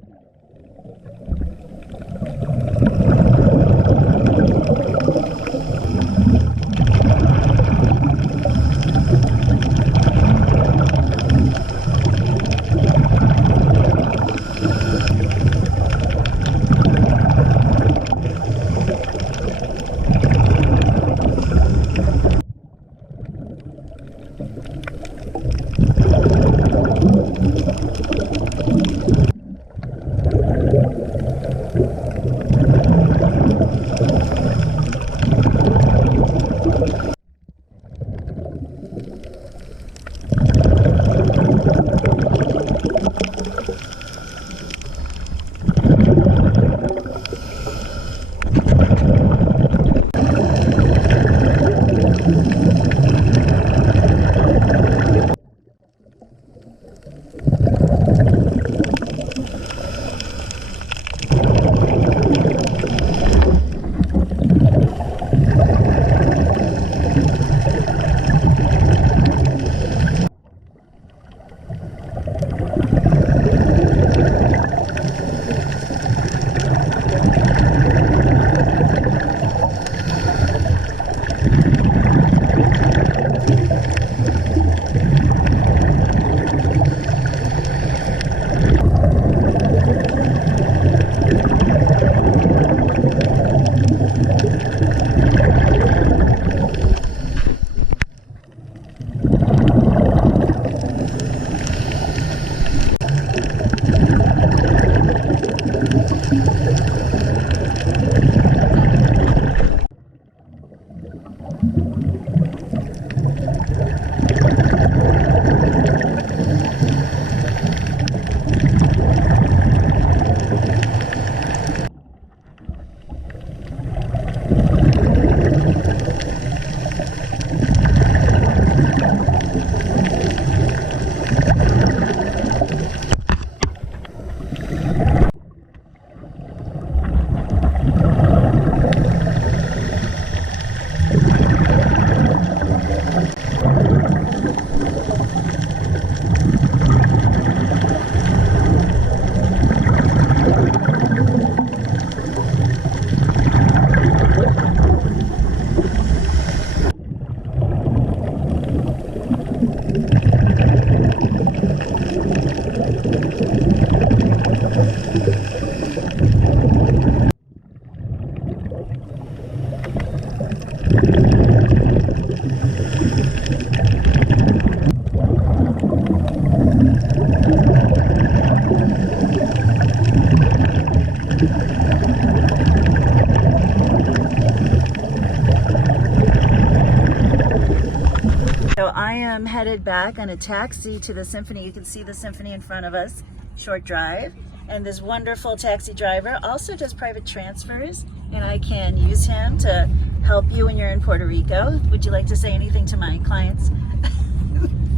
So I am headed back on a taxi to the Symphony. You can see the Symphony in front of us, short drive. And this wonderful taxi driver also does private transfers, and I can use him to help you when you're in Puerto Rico. Would you like to say anything to my clients?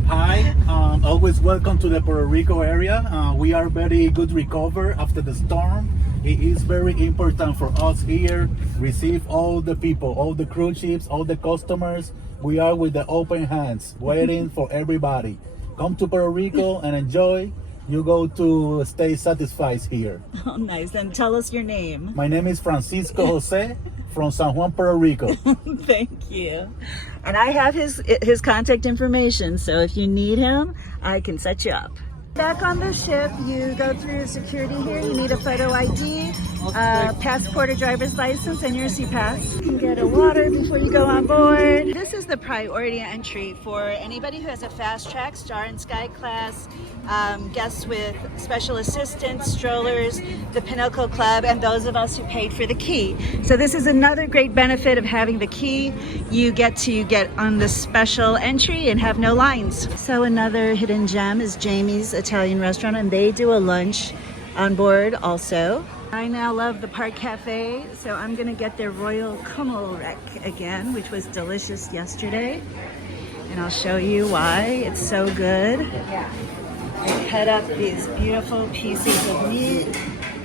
Hi, always welcome to the Puerto Rico area. We are very good recover after the storm. It is very important for us here, receive all the people, all the cruise ships, all the customers. We are with the open hands, waiting for everybody. Come to Puerto Rico and enjoy. You go to stay satisfied here. Oh, nice. And tell us your name. My name is Francisco Jose from San Juan, Puerto Rico. Thank you. And I have his contact information, so if you need him, I can set you up. Back on the ship, you go through security here. You need a photo ID. passport or driver's license and your pass. You can get a water before you go on board. This is the priority entry for anybody who has a fast track, Star and Sky class, guests with special assistants, strollers, the Pinnacle Club, and those of us who paid for the key. So this is another great benefit of having the key. You get to get on the special entry and have no lines. So another hidden gem is Jamie's Italian restaurant, and they do a lunch on board also. I now love the Park Cafe, so I'm gonna get their Royal Kummel Rec again, which was delicious yesterday. And I'll show you why it's so good. They cut up these beautiful pieces of meat,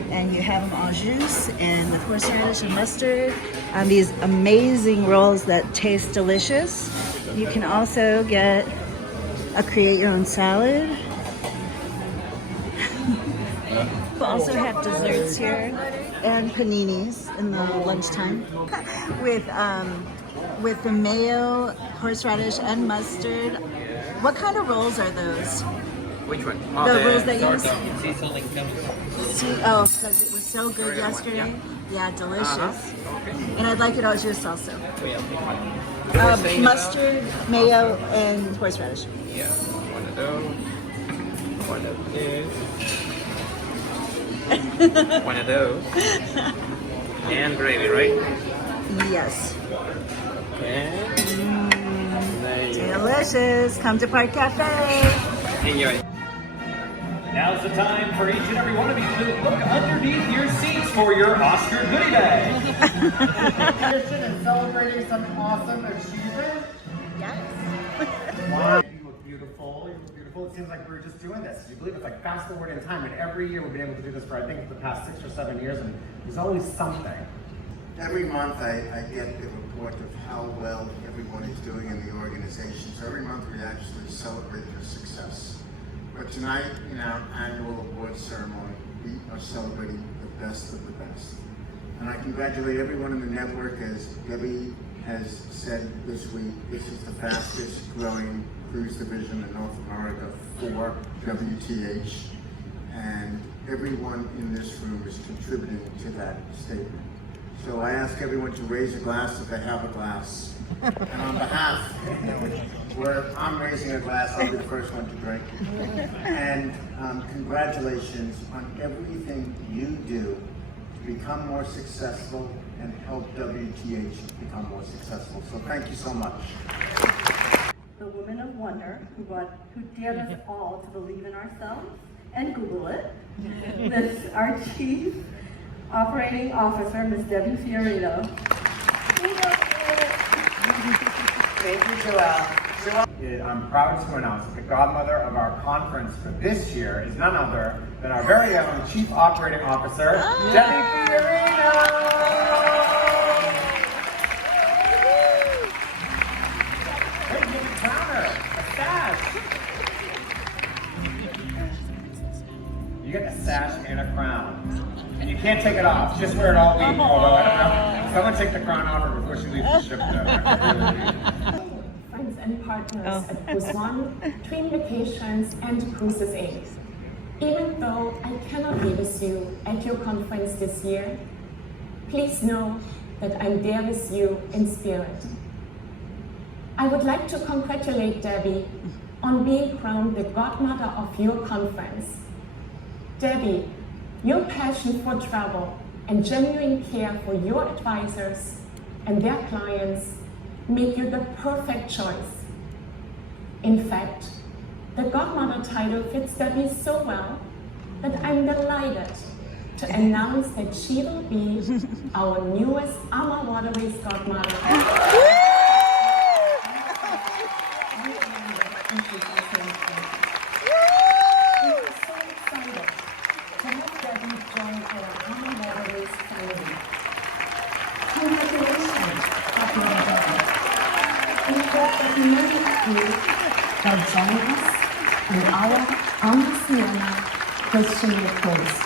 and you have them au jus and with horseradish and mustard. These amazing rolls that taste delicious. You can also get a create your own salad. We also have desserts here and paninis in the lunchtime with the mayo, horseradish, and mustard. What kind of rolls are those? Which one? The rolls that you use? Seasoning Oh, because it was so good yesterday. Yeah, delicious. And I'd like it au jus also. Mustard, mayo, and horseradish. Yeah, one of those. One of this. One of those. And gravy, right? Yes. And delicious. Come to Park Cafe. Enjoy. Now's the time for each and every one of you to look underneath your seats for your Oscar goodie bag. And celebrating some awesome achievement. Yes. Wow. You look beautiful. You look beautiful. It seems like we're just doing this. You believe it's like fast forward in time, and every year we've been able to do this for I think the past 6 or 7 years, and there's always something. Every month I get the report of how well everyone is doing in the organization. So every month we actually celebrate their success. But tonight, in our annual award ceremony, we are celebrating the best of the best. And I congratulate everyone in the network. As Debbie has said this week, this is the fastest growing cruise division in North America for WTH. And everyone in this room is contributing to that statement. So I ask everyone to raise a glass if they have a glass. And on behalf, I'm raising a glass, I'll be the first one to drink. And congratulations on everything you do to become more successful and help WTH become more successful. So thank you so much. The Women of Wonder, who dared us all to believe in ourselves and Google it. With our Chief Operating Officer, Ms. Debbie Fiorito. Thank you, Joelle. I'm proud to announce that the godmother of our conference for this year is none other than our very own Chief Operating Officer, Debbie Fiorito. You get a sash and a crown. And you can't take it off. Just wear it all week. Although I don't know. Someone take the crown off her before she leaves the ship though. Friends and partners at Cruise One, Twin Vacations, and Cruises Inc. Even though I cannot be with you at your conference this year, please know that I'm there with you in spirit. I would like to congratulate Debbie on being crowned the godmother of your conference. Debbie, your passion for travel and genuine care for your advisors and their clients make you the perfect choice. In fact, the godmother title fits Debbie so well that I'm delighted to announce that she will be our newest AMA Waterways godmother. By joining us in our Amazonian Christian cruise.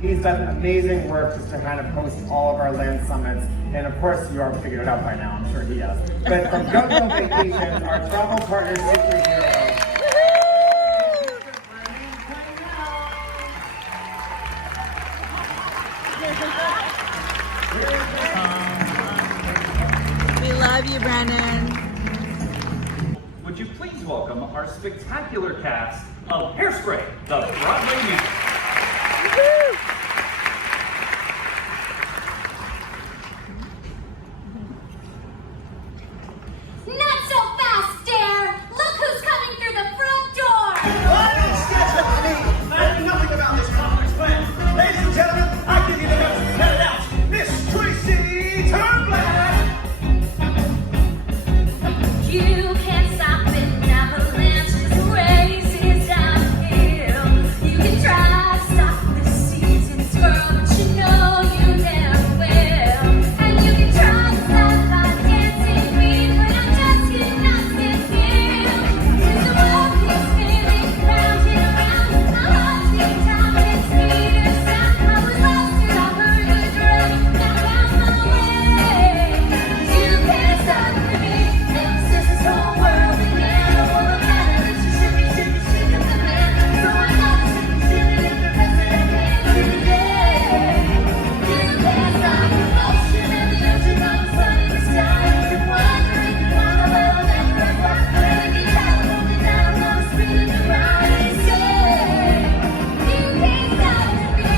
He's done amazing work just to kind of host all of our land summits. And of course, you already figured it out by now, I'm sure he has. But from CoCo Vacations, our travel partner superhero. you, Brennan. Would you please welcome our spectacular cast of Hairspray, the Broadway musical. Not so fast, Dare! Look who's coming through the front door! I know nothing about this conference plan. Ladies and gentlemen, I give you the most announce Miss Tracy Turnblad. You can't stop an avalanche as it races downhill. You can try to stop the seasons, girl, but you know you never will. And you can try to stop my dancing queen, but I just cannot stand still. Since the world keeps spinning round and round, my heart's beating time and speed and sound. I was lost till I heard the drum, now found my way. You can't stop me, ever since this whole world began. I wanna matter that you should be up the man. So I'm not sitting in the rest of the day today. You can't stop the motion and the ocean of the sun in the sky. You're wondering why I'll never apply. Let me try to hold it down, I'm spinning around and say, you can't stop me.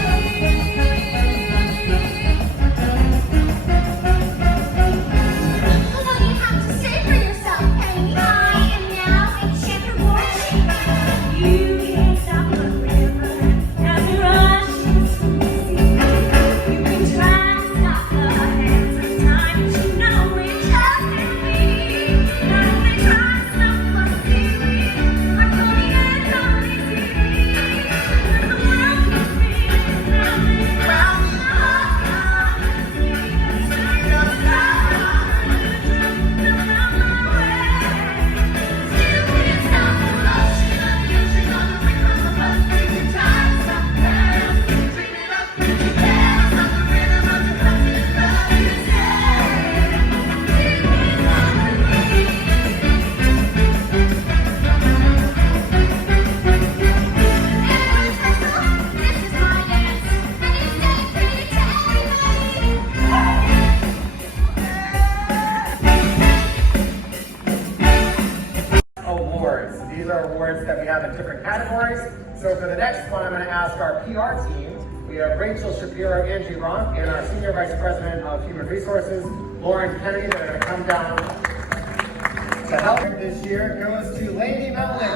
Well, you have to say for yourself, Penny. I am now a champion. You can't stop the river as it rushes to the sea. You can try to stop the hands of time, but you know it just can't be. Not only try to stop my seaweed, my Coney and Coney TV. When the world keeps spinning round and round, my heart is beating and speed of sound. Now found my way. Still can't stop the motion of the ocean on the rhythm of the bus. You can try to stop the past, dream it up, you can't stop the rhythm of the bus. You Awards. These are awards that we have in different categories. So for the next one, I'm going to ask our PR team. We have Rachel Shapiro, Angie Ronk, and our Senior Vice President of Human Resources, Lauren Kennedy, that are going to come down to help. This year goes to Lainey Melnick.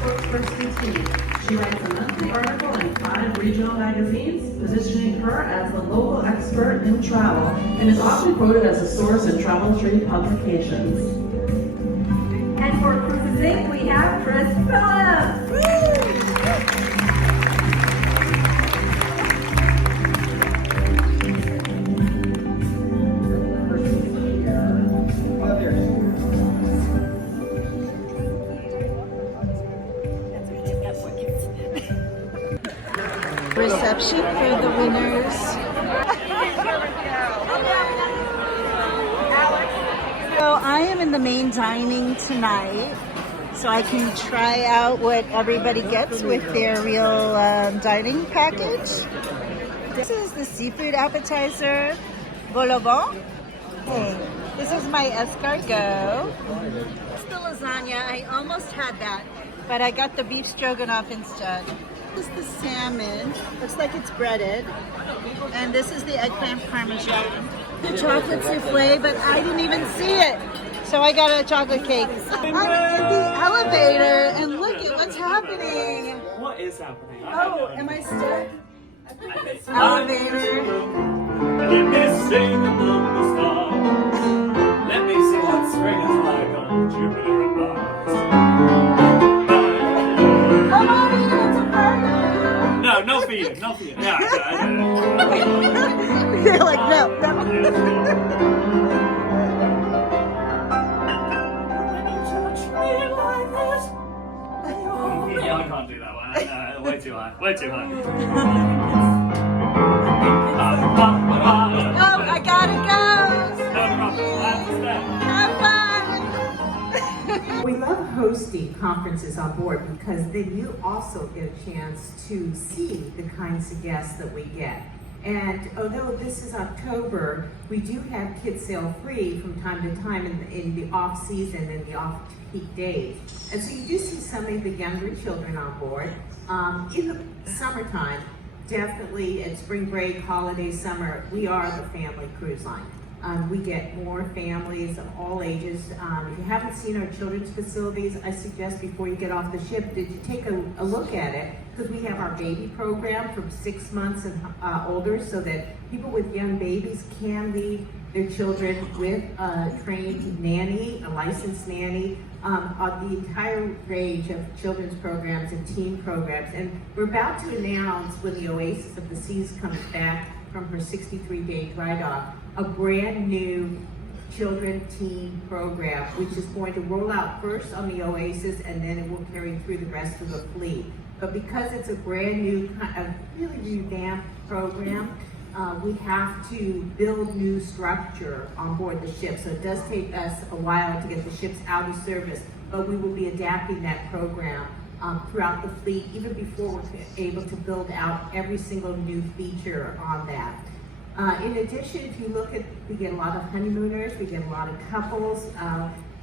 Spokesperson team. She writes a monthly article in 5 regional magazines, positioning her as the local expert in travel, and is often quoted as a source in travel trade publications. And for Cruises Inc., we have Chris Phillips. Reception for the winners. So I am in the main dining tonight, so I can try out what everybody gets with their real dining package. This is the seafood appetizer, vol au vent. Hey, this is my escargot. It's the lasagna. I almost had that, but I got the beef stroganoff instead. This is the salmon. Looks like it's breaded. And this is the eggplant parmesan. The chocolate souffle, but I didn't even see it. So I got a chocolate cake. I'm at the elevator, and look at what's happening. What is happening? Oh, am I stuck? Elevator. Let me sing among the stars. Let me see what spring is like on Jupiter and Mars. Come on in, it's a party. No feeding, no feeding. Yeah, I get it. You're like, no. Yeah, I can't do that one. Way too high. Way too high. Oh, I gotta go. No problem. Have fun. We love hosting conferences on board because then you also get a chance to see the kinds of guests that we get. And although this is October, we do have kids sail free from time to time in the off season and the off peak days. And so you do see some of the younger children on board. In the summertime, definitely at spring break, holiday, summer, we are the family cruise line. We get more families of all ages. If you haven't seen our children's facilities, I suggest before you get off the ship that you take a look at it, because we have our baby program from 6 months and older, so that people with young babies can leave their children with a trained nanny, a licensed nanny, the entire range of children's programs and teen programs. And we're about to announce when the Oasis of the Seas comes back from her 63-day dry dock, a brand new children teen program, which is going to roll out first on the Oasis and then it will carry through the rest of the fleet. But because it's a brand new, really revamped program, we have to build new structure on board the ship. So it does take us a while to get the ships out of service, but we will be adapting that program throughout the fleet, even before we're able to build out every single new feature on that. In addition, if you look at, we get a lot of honeymooners, we get a lot of couples.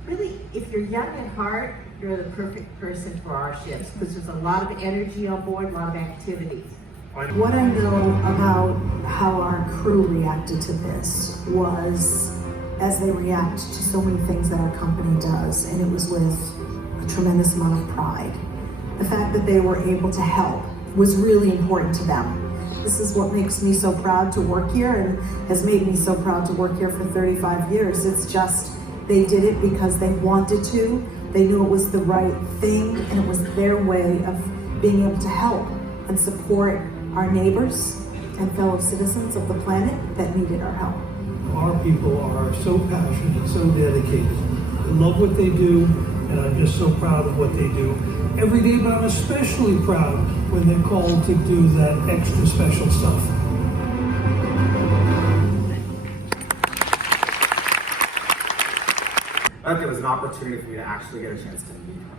Really, if you're young at heart, you're the perfect person for our ships, because there's a lot of energy on board, a lot of activities. What I know about how our crew reacted to this was as they react to so many things that our company does, and it was with a tremendous amount of pride. The fact that they were able to help was really important to them. This is what makes me so proud to work here and has made me so proud to work here for 35 years. It's just, they did it because they wanted to, they knew it was the right thing, and it was their way of being able to help and support our neighbors and fellow citizens of the planet that needed our help. Our people are so passionate, so dedicated. They love what they do, and I'm just so proud of what they do every day, but I'm especially proud when they're called to do that extra special stuff. I thought it was an opportunity for me to actually get a chance to meet her.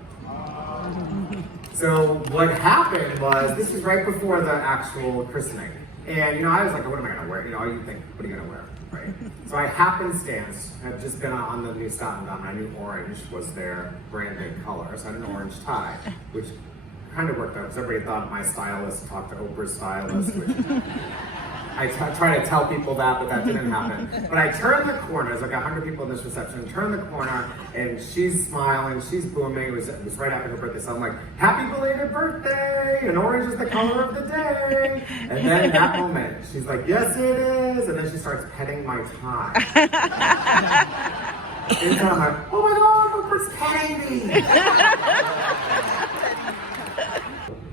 So what happened was, this was right before the actual christening. And I was like, what am I gonna wear? You think, what are you gonna wear, right? So I happenstance had just been on the new Staten Island. I knew orange was their branded color. So I had an orange tie, which kind of worked out because everybody thought my stylist talked to Oprah's stylist, which I try to tell people that, but that didn't happen. But I turned the corner, there's like 100 people in this reception, turned the corner, and she's smiling, she's booming. It was right after her birthday, so I'm like, happy belated birthday, and orange is the color of the day. And then in that moment, she's like, yes it is, and then she starts petting my tie. And then I'm like, oh my God, Oprah's petting me.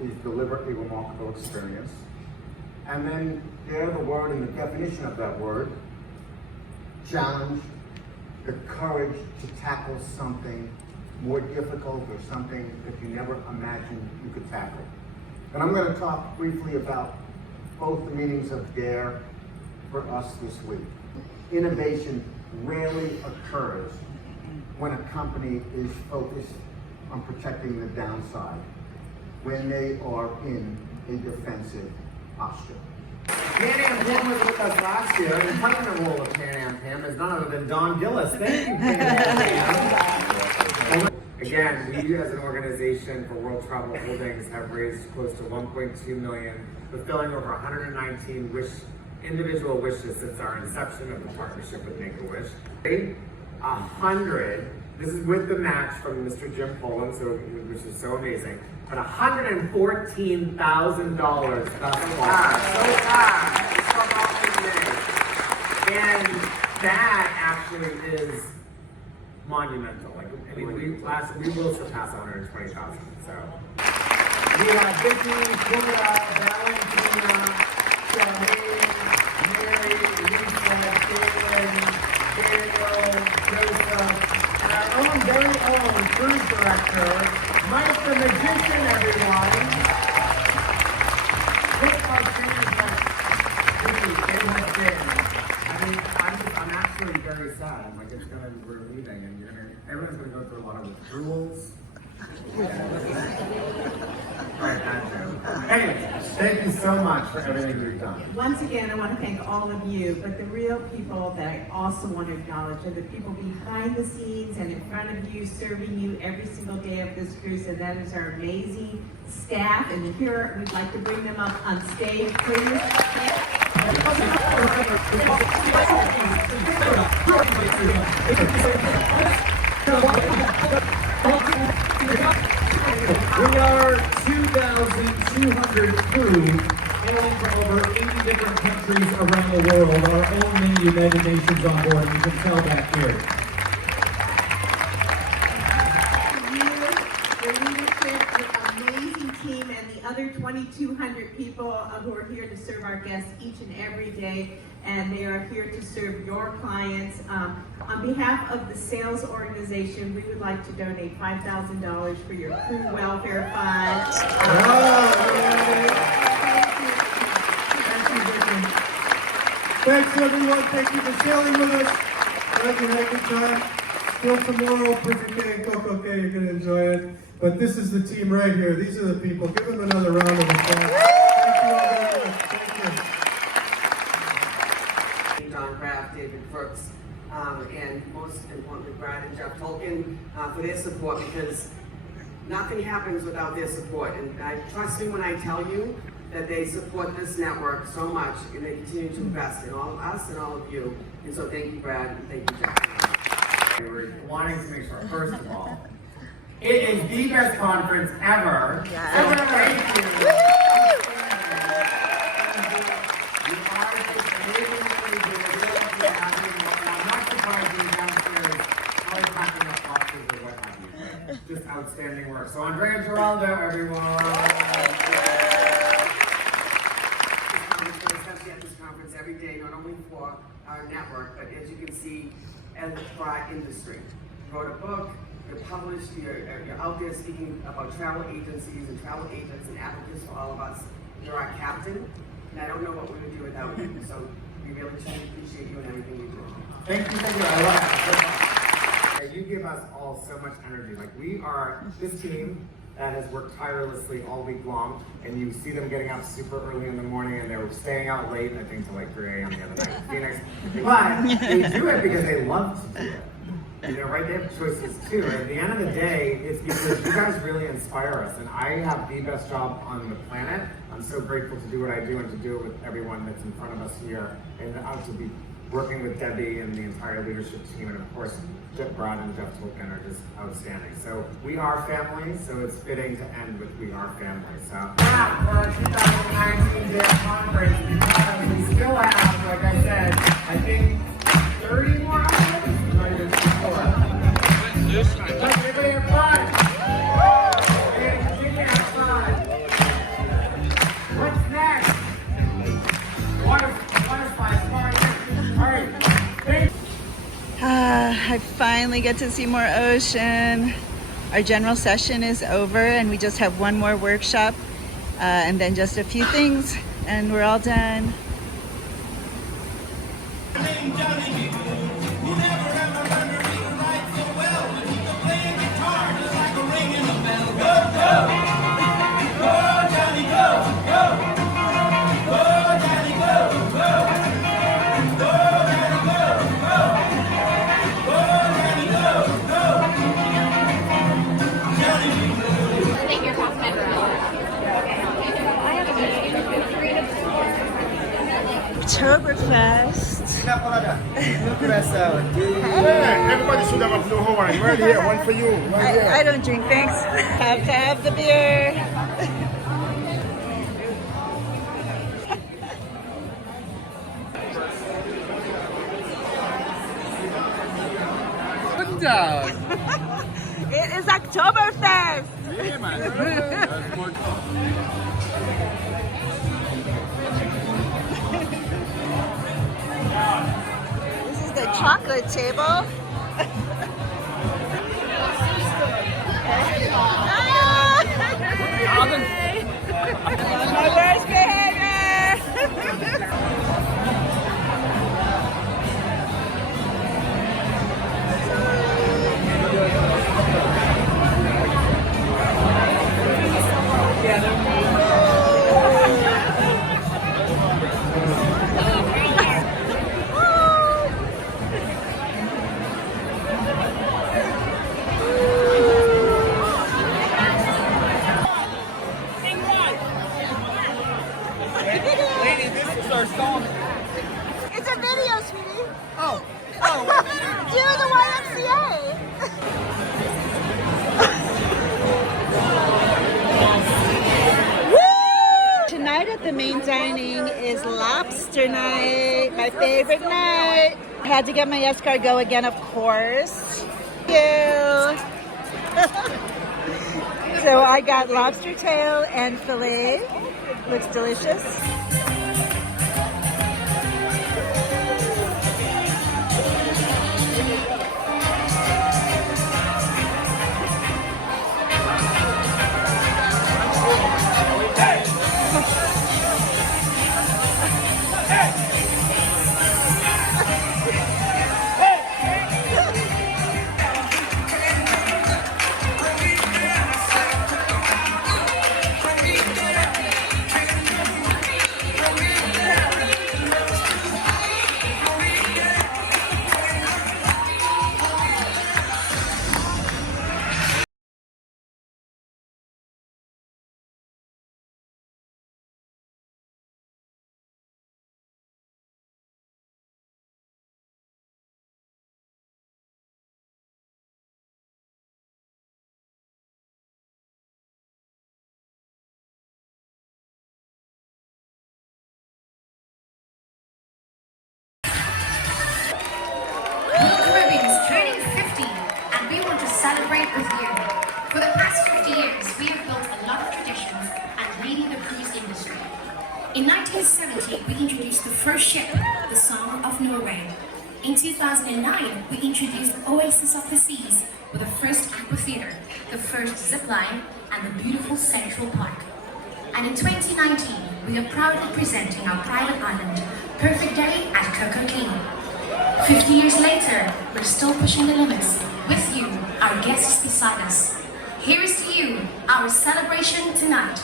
It's deliberately remarkable experience. And then there the word and the definition of that word, challenge, the courage to tackle something more difficult or something that you never imagined you could tackle. And I'm going to talk briefly about both the meanings of dare for us this week. Innovation rarely occurs when a company is focused on protecting the downside, when they are in a defensive posture. Pan Am Pam was with us last year, and playing the role of Pan Am Pam is none other than Don Gillis. Thank you, Pan Am Pam. Again, we as an organization for World Travel Holdings have raised close to $1.2 million, fulfilling over 119 individual wishes since our inception of the partnership with Make-A-Wish. 100, this is with the match from Mr. Jim Poland, which is so amazing, but $114,000 thus far. So far. And that actually is monumental. We will surpass 120,000. So we have Vicky, Julia, Valentina, Charmaine, Mary, Lisa, Daniel, Joseph, and our own very own cruise director, Mike the Magician, everyone. Look how it has been. I'm actually very sad. I'm like, we're leaving, and everyone's gonna go through a lot of withdrawals. Right, that too. Anyway, thank you so much for everything you've done. Once again, I want to thank all of you, but the real people that I also want to acknowledge are the people behind the scenes and in front of you, serving you every single day of this cruise, and that is our amazing staff. And here, we'd like to bring them up on stage, please. We are 2,200 crew hailing from over 80 different countries around the world. Our own many United Nations on board, you can tell back here. Your leadership, your amazing team, and the other 2,200 people who are here to serve our guests each and every day, and they are here to serve your clients. On behalf of the sales organization, we would like to donate $5,000 for your crew welfare fund. Thanks everyone, thank you for sailing with us. Glad you had a good time. Still tomorrow, Cay and CocoCay, you're going to enjoy it. But this is the team right here. These are the people. Give them another round of applause. Thank you all very much. Thank you. John Kraft, David Brooks, and most importantly, Brad and Jeff Tolkien for their support, because nothing happens without their support. And trust me when I tell you that they support this network so much, and they continue to invest in all of us and all of you. And so thank you, Brad, and thank you, Jeff. We were wanting to make sure, first of all, it is the best conference ever. Yes. So thank you. You are just amazingly good. I'm not surprised you're downstairs always packing up boxes or what have you. Just outstanding work. So Andrea Giraldo, everyone. Every day, not only for our network, but as you can see, as for our industry. You wrote a book, you're published, you're out there speaking about travel agencies and travel agents and advocates for all of us. You're our captain, and I don't know what we would do without you, so we really truly appreciate you and everything you do. Thank you, thank you. I love that. You give us all so much energy. Like, we are this team that has worked tirelessly all week long, and you see them getting up super early in the morning, and they're staying out late, I think, till like 3 a.m. the other night in Phoenix. But they do it because they love to do it. You know, right? They have choices too. At the end of the day, it's because you guys really inspire us, and I have the best job on the planet. I'm so grateful to do what I do and to do it with everyone that's in front of us here, and out to be working with Debbie and the entire leadership team, and of course, Jeff Broad and Jeff Tolkien are just outstanding. So we are family, so it's fitting to end with we are family. So now for our 2019 Day Conference, because we still have, like I said, I think 30 more hours? Not even 4. Let's everybody have fun! We're going to continue to have fun. What's next? Water slides, party. All right. I finally get to see more ocean. Our general session is over and we just have one more workshop and then just a few things and we're all done. Oktoberfest. Everybody should have a blue Hawaii. Right here, one for you. Right here. I don't drink, thanks. Have to have the beer. Good job. It is Oktoberfest. Yeah, man. This is the chocolate table. My worst behavior. Yeah, morning is lobster night, my favorite night. Had to get my escargot again, of course. Thank you. So I got lobster tail and fillet. Looks delicious. Turning 50, and we want to celebrate with you. For the past 50 years, we have built a lot of traditions and leading the cruise industry. In 1970, we introduced the first ship, the Song of Norway. In 2009, we introduced Oasis of the Seas with the first amphitheater, the first zip line, and the beautiful Central Park. And in 2019, we are proudly presenting our private island, Perfect Day at CoCo Cay. 50 years later, we're still pushing the limits. With you, our guests beside us. Here is to you, our celebration tonight.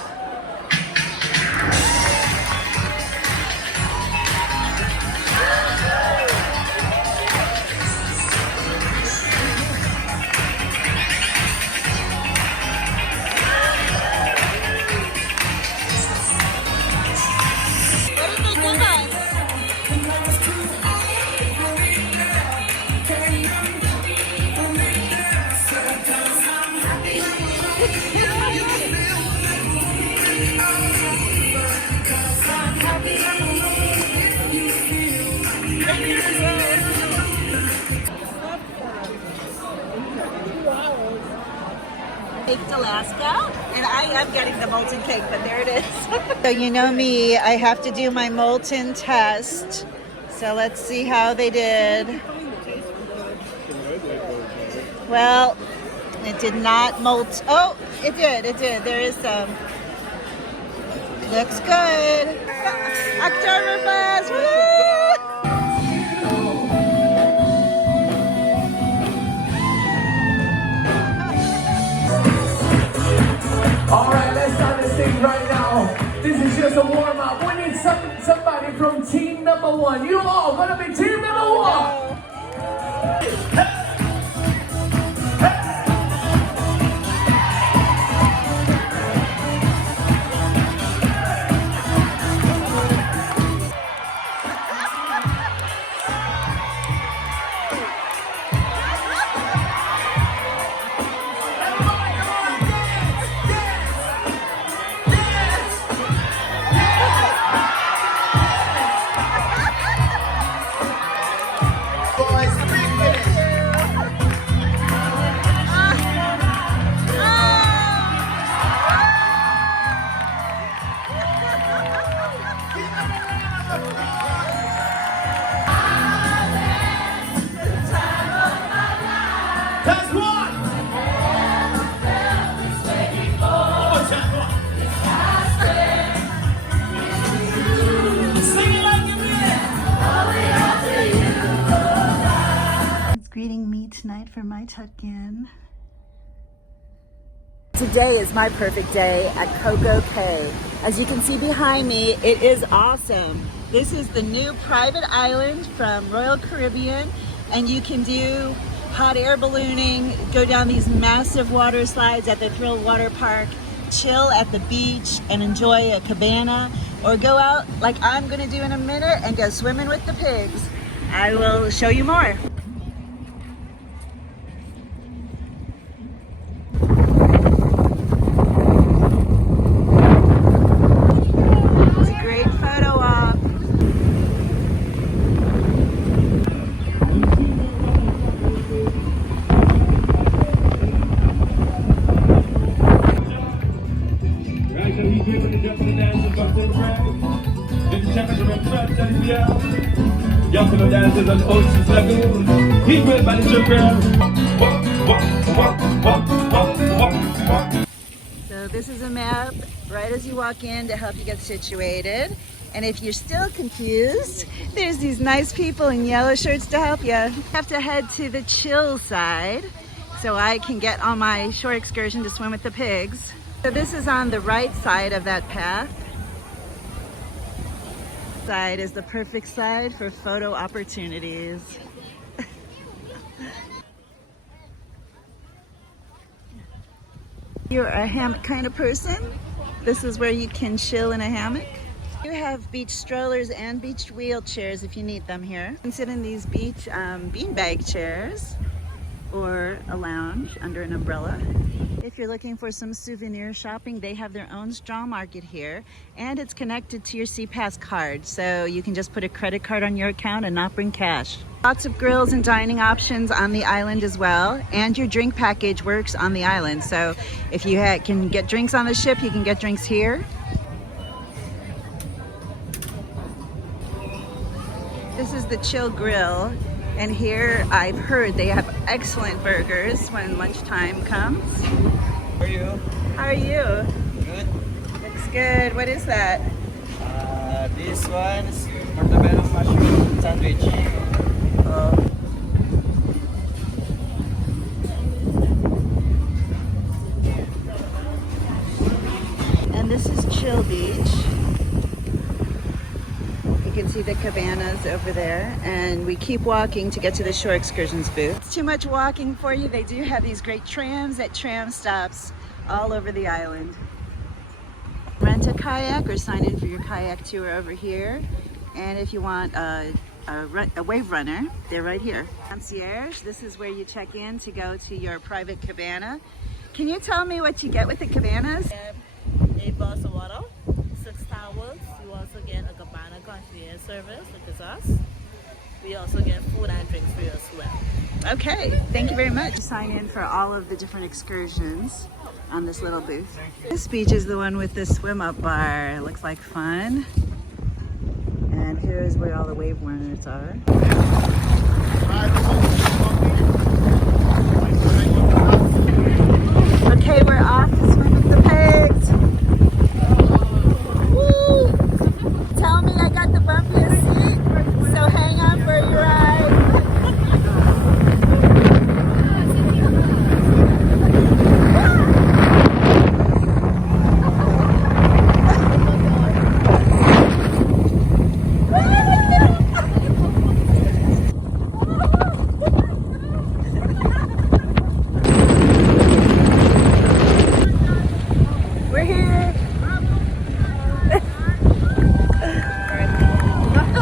Alaska, and I am getting the molten cake, but there it is. So you know me, I have to do my molten test. So let's see how they did. Well, it did not molt. Oh, it did. There is some. Looks good. Oktoberfest. Woo! Alright, let's start this thing right now. This is just a warm-up. We need somebody from team number 1. You all gonna be team number 1. Greeting me tonight for my tuck-in. Today is my perfect day at CoCo Cay. As you can see behind me, it is awesome. This is the new private island from Royal Caribbean, and you can do hot air ballooning, go down these massive water slides at the Thrill Water Park, chill at the beach and enjoy a cabana, or go out like I'm gonna do in a minute and go swimming with the pigs. I will show you more. It's a great photo dances on the ocean's lagoon. Keep it by the sugar. Walk, walk, walk, walk, walk, walk, walk. So this is a map right as you walk in to help you get situated. And if you're still confused, there's these nice people in yellow shirts to help you. You have to head to the chill side so I can get on my shore excursion to swim with the pigs. So this is on the right side of that path. Side is the perfect side for photo opportunities. You're a hammock kind of person? This is where you can chill in a hammock. You have beach strollers and beach wheelchairs if you need them here. You can sit in these beach beanbag chairs or a lounge under an umbrella. If you're looking for some souvenir shopping, they have their own straw market here, and it's connected to your SeaPass card, so you can just put a credit card on your account and not bring cash. Lots of grills and dining options on the island as well, and your drink package works on the island. So if you can get drinks on the ship, you can get drinks here. This is the Chill Grill, and here I've heard they have excellent burgers when lunchtime comes. How are you? How are you? Good. Looks good. What is that? This one is portobello mushroom sandwich. Oh. And this is Chill Beach. You can see the cabanas over there, and we keep walking to get to the shore excursions booth. It's too much walking for you. They do have these great trams at tram stops all over the island. Rent a kayak or sign in for your kayak tour over here. And if you want a wave runner, they're right here. Concierge, this is where you check in to go to your private cabana. Can you tell me what you get with the cabanas? 8 bars of water, 6 towels. You also get a cabana concierge service, which is us. We also get food and drinks for you as well. Okay, thank you very much. Sign in for all of the different excursions on this little booth. This beach is the one with the swim up bar. It looks like fun. And here's where all the wave runners are. Okay, we're off to swim with the pigs. Woo! Tell me I got the bumpiest seat, so hang on for your ride. We're here.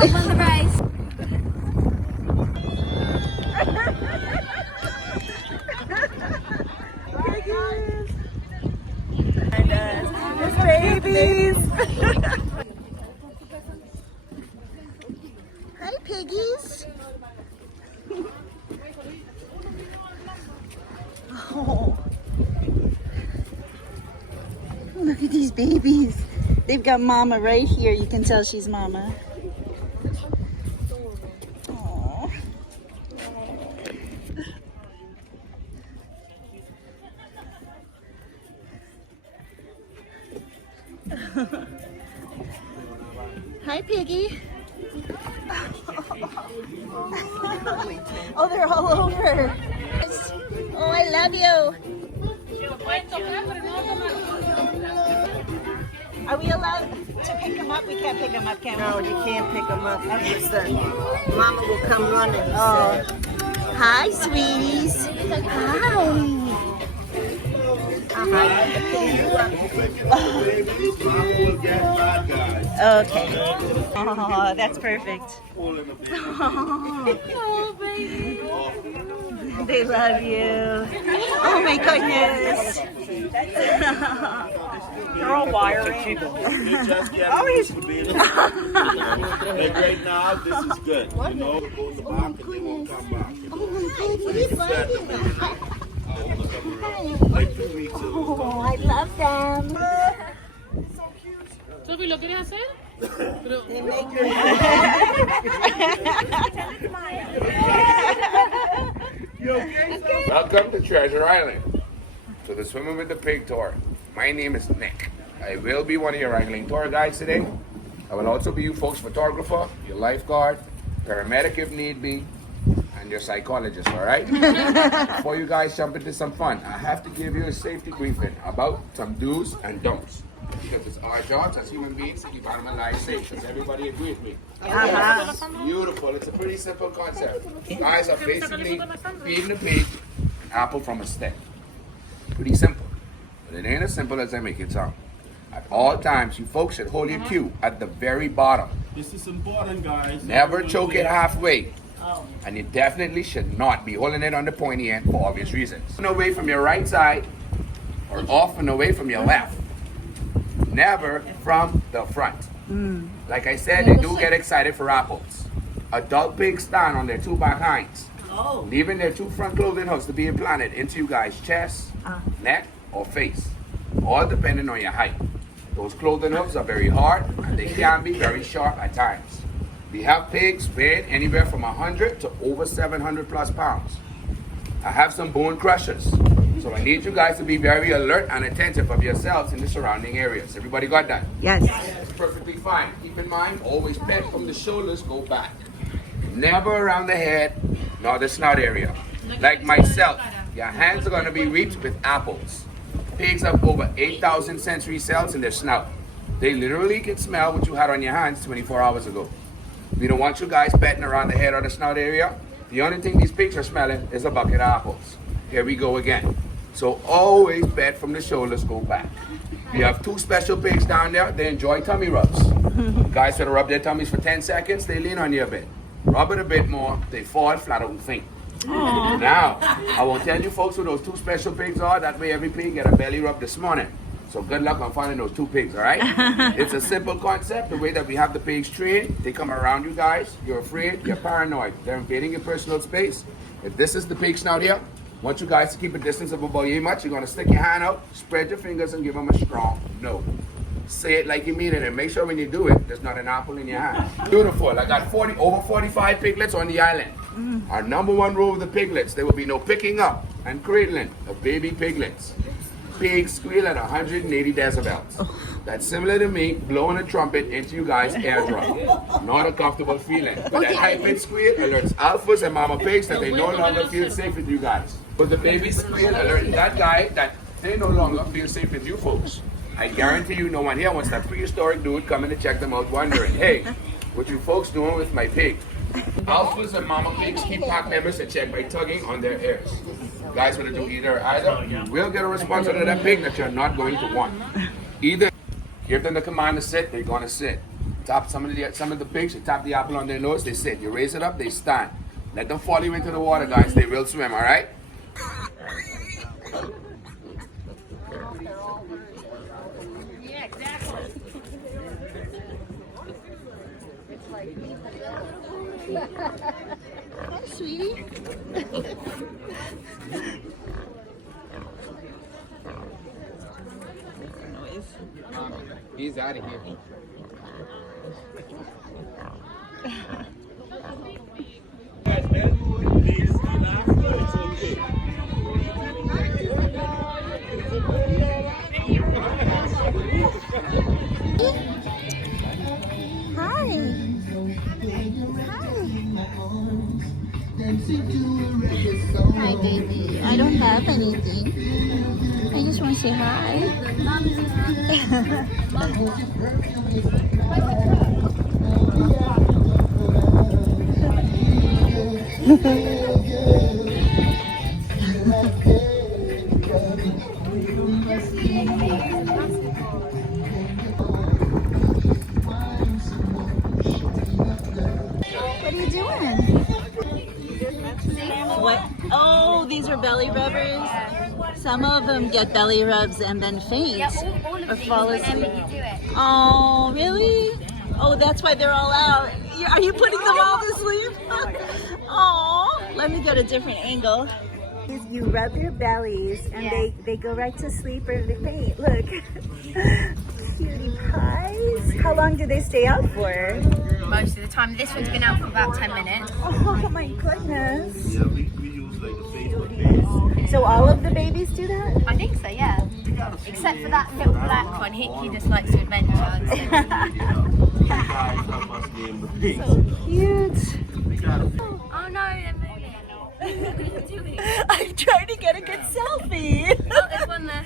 Open the rice. There's babies. Hi, piggies. Oh. Look at these babies. They've got mama right here. You can tell she's mama. Aww. Hi, piggy. Oh, they're all over. Oh, I love you. Are we allowed to pick them up? We can't pick them up, can we? No, you can't pick them up. Mama will come running. Oh. Hi, sweeties. Hi. Okay. Oh, that's perfect. Oh, baby. They love you. Oh my goodness. They're all wiry. Oh, he's they're great now. This is good. You know, it goes back and they won't come back. Oh my goodness. Like 2 weeks ago. Oh, I love them. Sophie, ¿lo quieres hacer? They make your Welcome to Treasure Island, to the Swimming with the Pig tour. My name is Nick. I will be one of your angling tour guides today. I will also be you folks' photographer, your lifeguard, paramedic if need be, and your psychologist, all right? Before you guys jump into some fun, I have to give you a safety briefing about some do's and don'ts. Because it's our jobs as human beings to keep animal lives safe. Does everybody agree with me? Beautiful. It's a pretty simple concept. You guys are basically feeding the pig an apple from a stick. Pretty simple. But it ain't as simple as I make it sound. At all times, you folks should hold your cue at the very bottom. This is important, guys. Never choke it halfway. And you definitely should not be holding it on the pointy end for obvious reasons. Away from your right side or off and away from your left. Never from the front. Like I said, they do get excited for apples. Adult pigs stand on their two back hinds, leaving their two front clothing hooks to be implanted into you guys' chest, neck, or face, all depending on your height. Those clothing hooks are very hard and they can be very sharp at times. We have pigs weighing anywhere from 100 to over 700 plus pounds. I have some bone crushers, so I need you guys to be very alert and attentive of yourselves in the surrounding areas. Everybody got that? Yes. That's perfectly fine. Keep in mind, always pet from the shoulders, go back. Never around the head, nor the snout area. Like myself, your hands are going to be reached with apples. Pigs have over 8,000 sensory cells in their snout. They literally can smell what you had on your hands 24 hours ago. We don't want you guys petting around the head or the snout area. The only thing these pigs are smelling is a bucket of apples. Here we go again. So always pet from the shoulders, go back. We have two special pigs down there. They enjoy tummy rubs. Guys that rub their tummies for 10 seconds, they lean on you a bit. Rub it a bit more, they fall flat out and faint. Now, I will tell you folks who those two special pigs are. That way every pig get a belly rub this morning. So good luck on finding those two pigs, all right? It's a simple concept. The way that we have the pigs trained, they come around you guys. You're afraid, you're paranoid. They're invading your personal space. If this is the pig snout here, I want you guys to keep a distance of about yay much. You're going to stick your hand out, spread your fingers, and give them a strong no. Say it like you mean it, and make sure when you do it, there's not an apple in your hand. Beautiful. I got over 45 piglets on the island. Our number one rule with the piglets, there will be no picking up and cradling of baby piglets. Pigs squeal at 180 decibels. That's similar to me blowing a trumpet into you guys' eardrum. Not a comfortable feeling. But that high-pitched squeal alerts alphas and mama pigs that they no longer feel safe with you guys. But the baby squeal alerts that guy that they no longer feel safe with you folks. I guarantee you no one here wants that prehistoric dude coming to check them out wondering, hey, what you folks doing with my pig? Alphas and mama pigs keep pack members in check by tugging on their ears. You guys want to do either or either, you will get a response out of that pig that you're not going to want. Either give them the command to sit, they're going to sit. Tap some of the pigs, you tap the apple on their nose, they sit. You raise it up, they stand. Let them follow you into the water, guys. They will swim, all right? Yeah, exactly. Hi, sweetie. He's out of here. Hi, baby. I don't have anything. I just want to say hi. What are you doing? What? Oh, these are belly rubbers. Some of them get belly rubs and then faint or fall asleep. Oh, really? Oh, that's why they're all out. Are you putting them all to sleep? Oh, let me get a different angle. You rub your bellies and they go right to sleep or they faint. Look. Cutie pies. How long do they stay out for? Most of the time. This one's been out for about 10 minutes. Oh my goodness. Yeah, we use like the Facebook page. So all of the babies do that? I think so, yeah. Except for that little black one. He just likes to adventure. You guys help us name the pigs. So cute. Oh no, they're moving. What are you doing? I'm trying to get a good selfie. Oh, there's one there.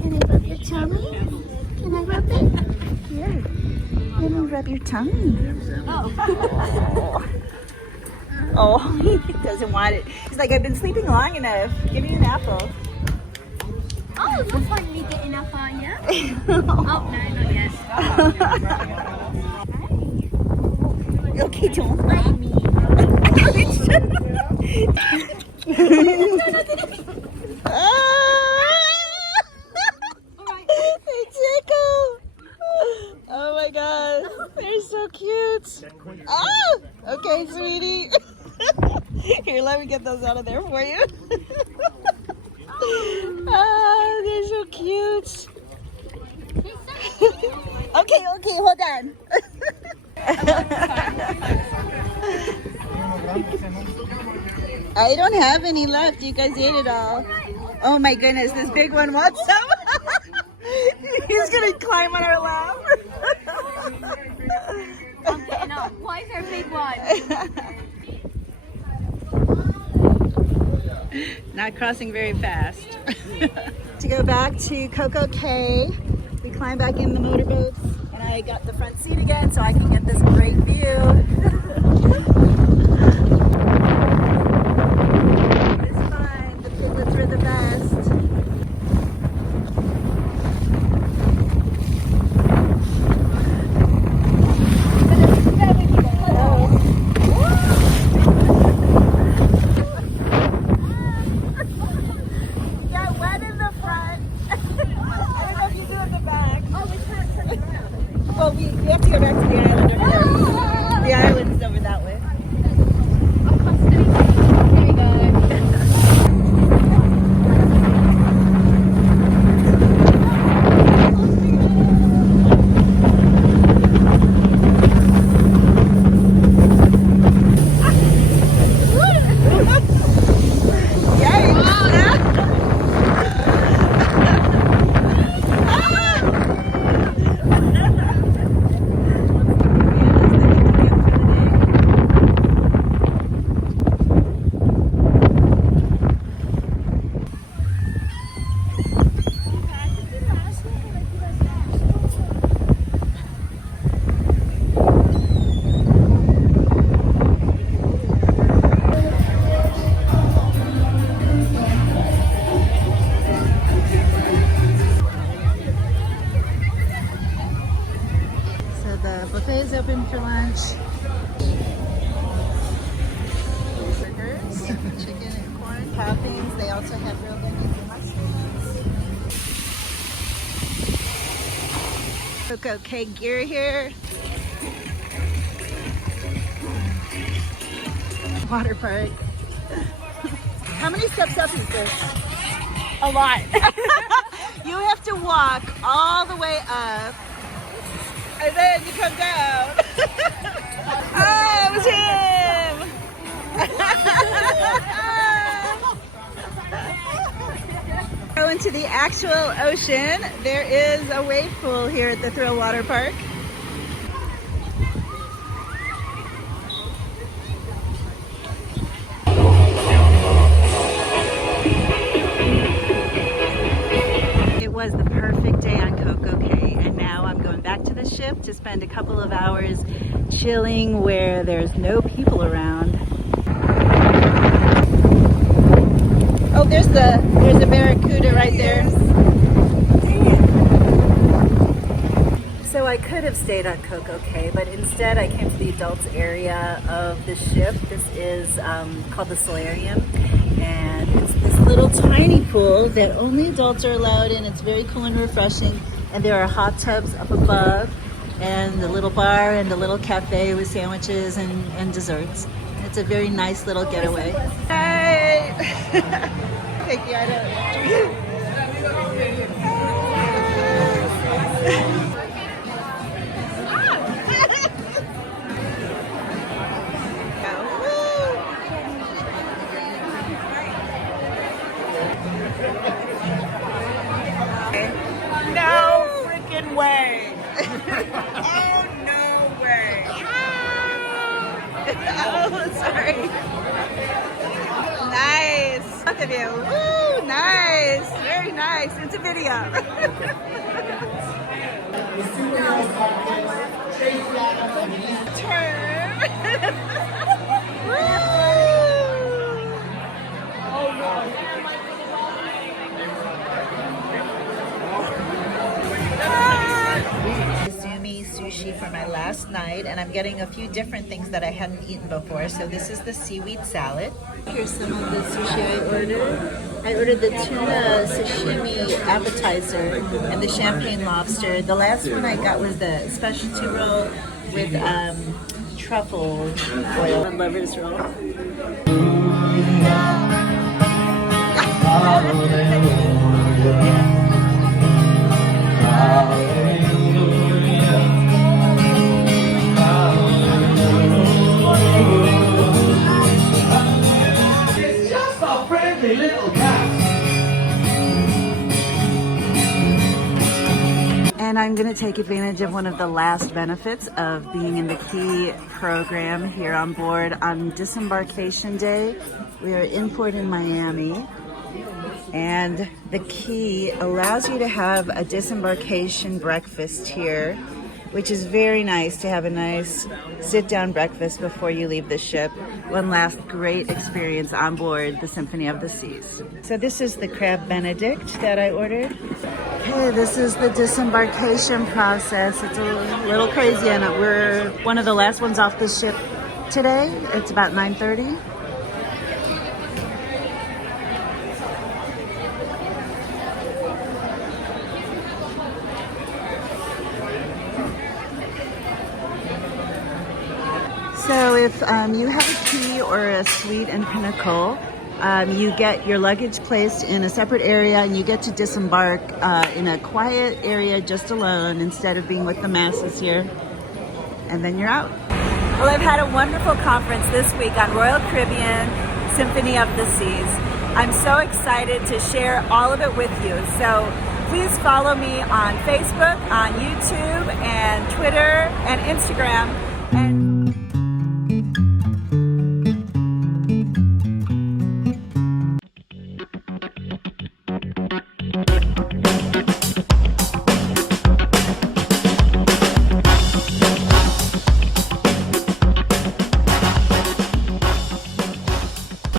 Can I rub your tummy? Can I rub it? Here. Let me rub your tummy. Oh. Oh, he doesn't want it. He's like, I've been sleeping long enough. Give me an apple. Oh, you're finally getting up, aren't you? Oh, no, not yet. Okay, don't bite me. They tickle. Oh my god, they're so cute. Oh, okay, sweetie. Here, let me get those out of there for you. Ah, they're so cute. Okay, hold on. I don't have any left. You guys ate it all. Oh my goodness, this big one wants some. He's gonna climb on our lap. I'm getting up. Why is there a big one? Not crossing very fast. To go back to CoCo Cay, we climb back in the motorboats, and I got the front seat again so I can get this great view. It's fine. The piglets were the best. Well, we have to go back to the island over there. The island's over that way. There you go. Buffet is open for lunch. Burgers, chicken and corn toppings. They also have grilled onions and mushrooms. CocoCay gear here. Water park. How many steps up is this? A lot. You have to walk all the way up. And then you come down. Oh, it was him! Go into the actual ocean. There is a wave pool here at the Thrill Water Park. It was the perfect day on CocoCay, and now I'm going back to the ship to spend a couple of hours chilling where there's no people around. Oh, there's a barracuda right there. So I could have stayed on CocoCay, but instead I came to the adults area of the ship. This is called the Solarium, and it's this little tiny pool that only adults are allowed in. It's very cool and refreshing, and there are hot tubs up above, and the little bar and the little cafe with sandwiches and desserts. It's a very nice little getaway. Hey! Thank you. I No freaking way! Oh, no way! Oh, sorry. Nice. Both of you. Woo, nice. Very nice. It's a video. Turn. Sushi for my last night, and I'm getting a few different things that I hadn't eaten before. So this is the seaweed salad. Here's some of the sushi I ordered. I ordered the tuna sashimi appetizer and the champagne lobster. The last one I got was the specialty roll with truffle oil and lover's roll. And I'm going to take advantage of one of the last benefits of being in the Key program here on board on Disembarkation Day. We are in port in Miami, and the Key allows you to have a disembarkation breakfast here, which is very nice to have a nice sit-down breakfast before you leave the ship. One last great experience on board the Symphony of the Seas. So this is the crab benedict that I ordered. Okay, this is the disembarkation process. It's a little crazy, and we're one of the last ones off the ship today. It's about 9:30. So if you have a key or a suite in Pinnacle, you get your luggage placed in a separate area, and you get to disembark in a quiet area just alone instead of being with the masses here, and then you're out. Well, I've had a wonderful conference this week on Royal Caribbean Symphony of the Seas. I'm so excited to share all of it with you. So please follow me on Facebook, on YouTube, and Twitter, and Instagram. And